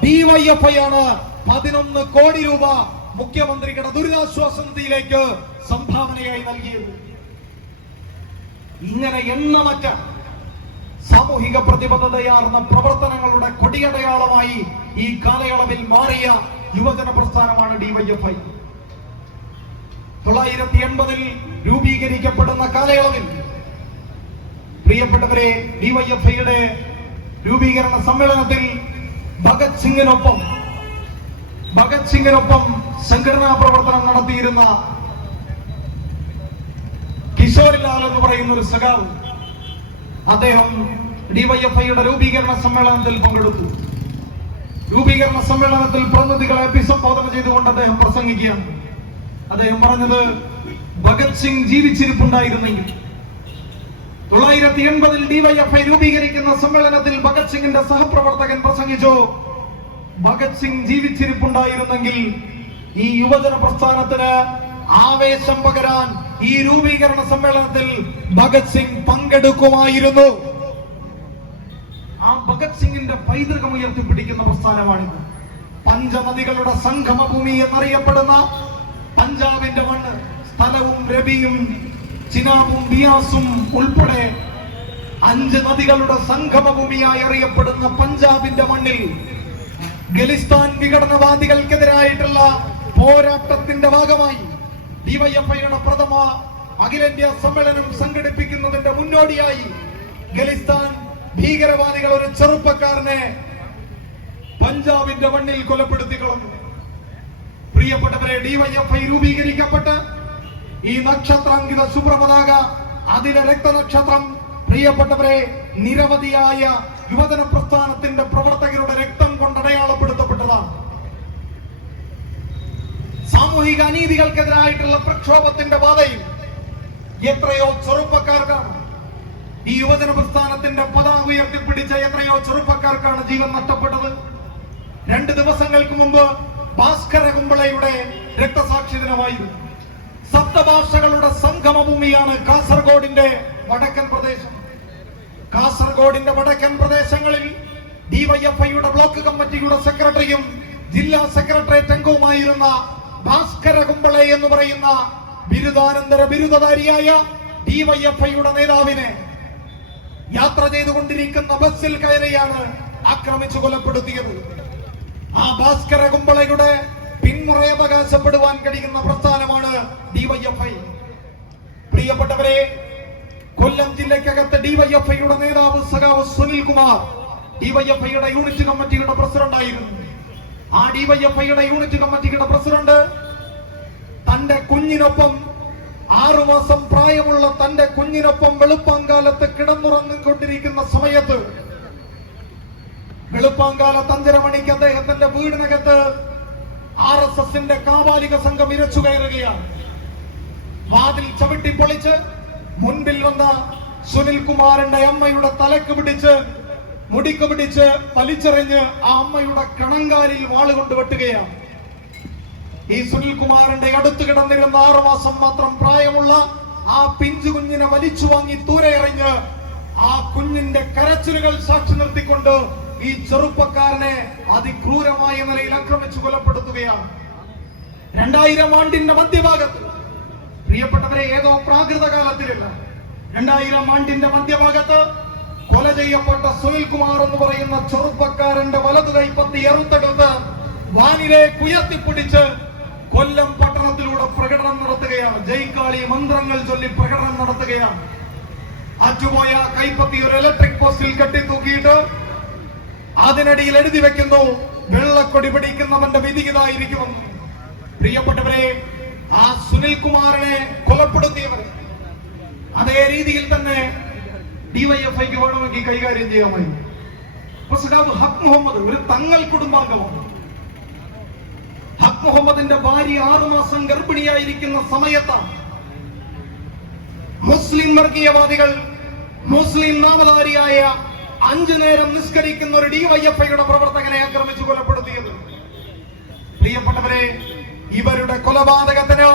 DYFI ആണ് 11 കോടി രൂപ മുഖ്യമന്ത്രിയുടെ ദുരിതാശ്വാസ നിധിയിലേക്ക് സംഭാവനയായി നൽകിയത്. ഇങ്ങനെ എണ്ണമറ്റ സാമൂഹിക പ്രതിബദ്ധതയാർന്ന പ്രവർത്തനങ്ങളുടെ കൊടിയടയാളമായി ഈ കാലയളവിൽ മാറിയ യുവജന പ്രസ്ഥാനമാണ് DYFI. 1980-ൽ രൂപീകരിക്കപ്പെടുന്ന കാലയളവിൽ പ്രിയപ്പെട്ടവരെ, DYFI-യുടെ രൂപീകരണ സമ്മേളനത്തിൽ ഭഗത് സിംഗിനൊപ്പം സംഘടനാ പ്രവർത്തനം നടത്തിയിരുന്ന കിഷോരിലാൽ എന്ന് പറയുന്ന ഒരു സഖാവ്, അദ്ദേഹം DYFI-യുടെ രൂപീകരണ സമ്മേളനത്തിൽ പങ്കെടുത്തു. രൂപീകരണ സമ്മേളനത്തിൽ പ്രതിനിധികളെ അഭിസംബോധന ചെയ്തുകൊണ്ട് അദ്ദേഹം പ്രസംഗിക്കുകയാണ്. അദ്ദേഹം പറഞ്ഞത്, ഭഗത് സിംഗ് ജീവിച്ചിരിപ്പുണ്ടായിരുന്നെങ്കിൽ 1980-ൽ DYFI രൂപീകരിക്കുന്ന സമ്മേളനത്തിൽ ഭഗത് സിംഗിന്റെ സഹപ്രവർത്തകൻ പ്രസംഗിച്ചു, ഭഗത് സിംഗ് ജീവിച്ചിരിപ്പുണ്ടായിരുന്നെങ്കിൽ ഈ യുവജന പ്രസ്ഥാനത്തിന് ആവേശം പകരാൻ ഈ രൂപീകരണ സമ്മേളനത്തിൽ ഭഗത് സിംഗ് പങ്കെടുക്കുമായിരുന്നു. ആ ഭഗത് സിംഗിന്റെ പൈതൃകം ഉയർത്തിപ്പിടിക്കുന്ന പ്രസ്ഥാനമാണിത്. പഞ്ചനദികളുടെ സംഗമഭൂമി എന്നറിയപ്പെടുന്ന പഞ്ചാബിന്റെ മണ്ണ്, സ്ഥലവും രബിയും ചിനാബും ബിയാസും ഉൾപ്പെടെ 5 നദികളുടെ സംഗമഭൂമിയായി അറിയപ്പെടുന്ന പഞ്ചാബിന്റെ മണ്ണിൽ ഖലിസ്ഥാൻ വിഘടനവാദികൾക്കെതിരായിട്ടുള്ള പോരാട്ടത്തിന്റെ ഭാഗമായി DYFI-യുടെ പ്രഥമ അഖിലേന്ത്യാ സമ്മേളനം സംഘടിപ്പിക്കുന്നതിന്റെ മുന്നോടിയായി ഖലിസ്ഥാൻ ഭീകരവാദികൾ ഒരു ചെറുപ്പക്കാരനെ പഞ്ചാബിന്റെ മണ്ണിൽ കൊലപ്പെടുത്തി കളഞ്ഞു. പ്രിയപ്പെട്ടവരെ, DYFI രൂപീകരിക്കപ്പെട്ട് ഈ നക്ഷത്രാങ്കിത ശുഭ്രപതാക, അതിലെ രക്തനക്ഷത്രം, പ്രിയപ്പെട്ടവരെ, നിരവധിയായ യുവജന പ്രസ്ഥാനത്തിന്റെ പ്രവർത്തകരുടെ രക്തം കൊണ്ട് അടയാളപ്പെടുത്തപ്പെട്ടതാണ്. സാമൂഹിക അനീതികൾക്കെതിരായിട്ടുള്ള പ്രക്ഷോഭത്തിന്റെ പാതയിൽ എത്രയോ ചെറുപ്പക്കാർക്കാണ് ഈ യുവജന പ്രസ്ഥാനത്തിന്റെ പതാക ഉയർത്തിപ്പിടിച്ച എത്രയോ ചെറുപ്പക്കാർക്കാണ് ജീവൻ നഷ്ടപ്പെട്ടത്. 2 ദിവസങ്ങൾക്ക് മുമ്പ് ഭാസ്കര കുമ്പളയുടെ രക്തസാക്ഷി ദിനമായിരുന്നു. സപ്തഭാഷകളുടെ സംഗമഭൂമിയാണ് കാസർഗോഡിന്റെ വടക്കൻ പ്രദേശം. കാസർഗോഡിന്റെ വടക്കൻ പ്രദേശങ്ങളിൽ ഡിവൈഎഫ്ഐയുടെ ബ്ലോക്ക് കമ്മിറ്റിയുടെ സെക്രട്ടറിയും ജില്ലാ സെക്രട്ടേറിയറ്റ് അംഗവുമായിരുന്ന ഭാസ്കര കുമ്പളെ എന്ന് പറയുന്ന ബിരുദാനന്തര ബിരുദധാരിയായ ഡിവൈഎഫ്ഐയുടെ നേതാവിനെ യാത്ര ചെയ്തുകൊണ്ടിരിക്കുന്ന ബസ്സിൽ കയറിയാണ് ആക്രമിച്ചു കൊലപ്പെടുത്തിയത്. ആ ഭാസ്കര കുമ്പളയുടെ പിന്മുറ അവകാശപ്പെടുവാൻ കഴിയുന്ന പ്രസ്ഥാനമാണ് ഡിവൈഎഫ്ഐ. പ്രിയപ്പെട്ടവരെ, കൊല്ലം ജില്ലയ്ക്കകത്ത് ഡിവൈഎഫ്ഐയുടെ നേതാവ് സഖാവ് സുനിൽ കുമാർ ഡിവൈഎഫ്ഐയുടെ യൂണിറ്റ് കമ്മിറ്റിയുടെ പ്രസിഡന്റ് ആയിരുന്നു. ആ ഡിവൈഎഫ്ഐയുടെ യൂണിറ്റ് കമ്മിറ്റിയുടെ പ്രസിഡന്റ് തന്റെ കുഞ്ഞിനൊപ്പം 6 മാസം പ്രായമുള്ള തന്റെ കുഞ്ഞിനൊപ്പം വെളുപ്പാങ്കാലത്ത് കിടന്നുറങ്ങിക്കൊണ്ടിരിക്കുന്ന സമയത്ത് വെളുപ്പാങ്കാലത്ത് 5:30 മണിക്ക് അദ്ദേഹത്തിന്റെ വീടിനകത്ത് RSSന്റെ കാവാലിക സംഘം ഇരച്ചു കയറുകയാണ്. വാതിൽ ചവിട്ടി പൊളിച്ച് മുൻപിൽ വന്ന സുനിൽ കുമാറിന്റെ അമ്മയുടെ തലക്ക് പിടിച്ച് മുടിക്ക് പിടിച്ച് വലിച്ചെറിഞ്ഞ് ആ അമ്മയുടെ കണങ്കാലിൽ വാളുകൊണ്ട് വെട്ടുകയാണ്. ഈ സുനിൽ കുമാറിന്റെ അടുത്ത് കിടന്നിരുന്ന 6 മാസം മാത്രം പ്രായമുള്ള ആ പിഞ്ചു കുഞ്ഞിനെ വലിച്ചു വാങ്ങി ദൂരെ എറിഞ്ഞ് ആ കുഞ്ഞിന്റെ കരച്ചിലുകൾ സാക്ഷി നിർത്തിക്കൊണ്ട് ഈ ചെറുപ്പക്കാരനെ അതിക്രൂരമായ നിലയിൽ ആക്രമിച്ചു കൊലപ്പെടുത്തുകയാണ്. 2000 ആണ്ടിന്റെ മധ്യഭാഗത്ത്, പ്രിയപ്പെട്ടവരെ, ഏതോ പ്രാകൃത കാലത്തിലല്ല, 2000 ആണ്ടിന്റെ മധ്യഭാഗത്ത് കൊല ചെയ്യപ്പെട്ട സുനിൽ കുമാർ എന്ന് പറയുന്ന ചെറുപ്പക്കാരന്റെ വലതു കൈപ്പത്തി എറുത്തെടുത്ത് വാനിലേക്ക് ഉയർത്തിപ്പിടിച്ച് കൊല്ലം പട്ടണത്തിലൂടെ പ്രകടനം നടത്തുകയാണ്. ജയ്ക്കാളി മന്ത്രങ്ങൾ ചൊല്ലി പ്രകടനം നടത്തുകയാണ്. അറ്റുപോയ കൈപ്പത്തി ഒരു ഇലക്ട്രിക് പോസ്റ്റിൽ കെട്ടിത്തൂക്കിയിട്ട് അതിനിടയിൽ എഴുതി വെക്കുന്നു, വെള്ളക്കൊടി പിടിക്കുന്നവന്റെ വിധികതായിരിക്കുമെന്ന്. പ്രിയപ്പെട്ടവരെ, ആ സുനിൽ കുമാറിനെ കൊലപ്പെടുത്തിയവർ അതേ രീതിയിൽ തന്നെ ഡിവൈഎഫ്ഐക്ക് വേണമെങ്കിൽ കൈകാര്യം ചെയ്യാമായിരുന്നു. സഖാവ് ഹക്ക് മുഹമ്മദ് ഒരു തങ്ങൾ കുടുംബാംഗമാണ്. ഹക്ക് മുഹമ്മദിന്റെ ഭാര്യ 6 മാസം ഗർഭിണിയായിരിക്കുന്ന സമയത്താണ് മുസ്ലിം വർഗീയവാദികൾ മുസ്ലിം നാമധാരിയായ 5 നേരം നിസ്കരിക്കുന്ന ഒരു ഡിവൈഎഫ്ഐയുടെ പ്രവർത്തകനെ ആക്രമിച്ചു കൊലപ്പെടുത്തിയത്. പ്രിയപ്പെട്ടവരെ, ഇവരുടെ കൊലപാതകത്തിന്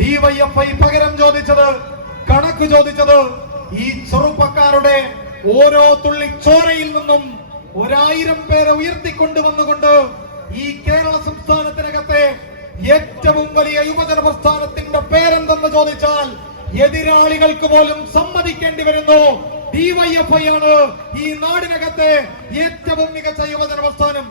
ഡിവൈഎഫ്ഐ പകരം ചോദിച്ചത്, കണക്ക് ചോദിച്ചത് ഈ ചെറുപ്പക്കാരുടെ ഓരോ തുള്ളി ചോരയിൽ നിന്നും 1000 പേരെ ഉയർത്തിക്കൊണ്ടുവന്നുകൊണ്ട് ഈ കേരള സംസ്ഥാനത്തിനകത്തെ ഏറ്റവും വലിയ യുവജന പ്രസ്ഥാനത്തിന്റെ പേരെന്തെന്ന് ചോദിച്ചാൽ എതിരാളികൾക്ക് പോലും സമ്മതിക്കേണ്ടി വരുന്നു. ഡിവൈഎഫ്ഐ ആണ് ഈ നാടിനകത്തെ ഏറ്റവും മികച്ച യുവജന പ്രസ്ഥാനം.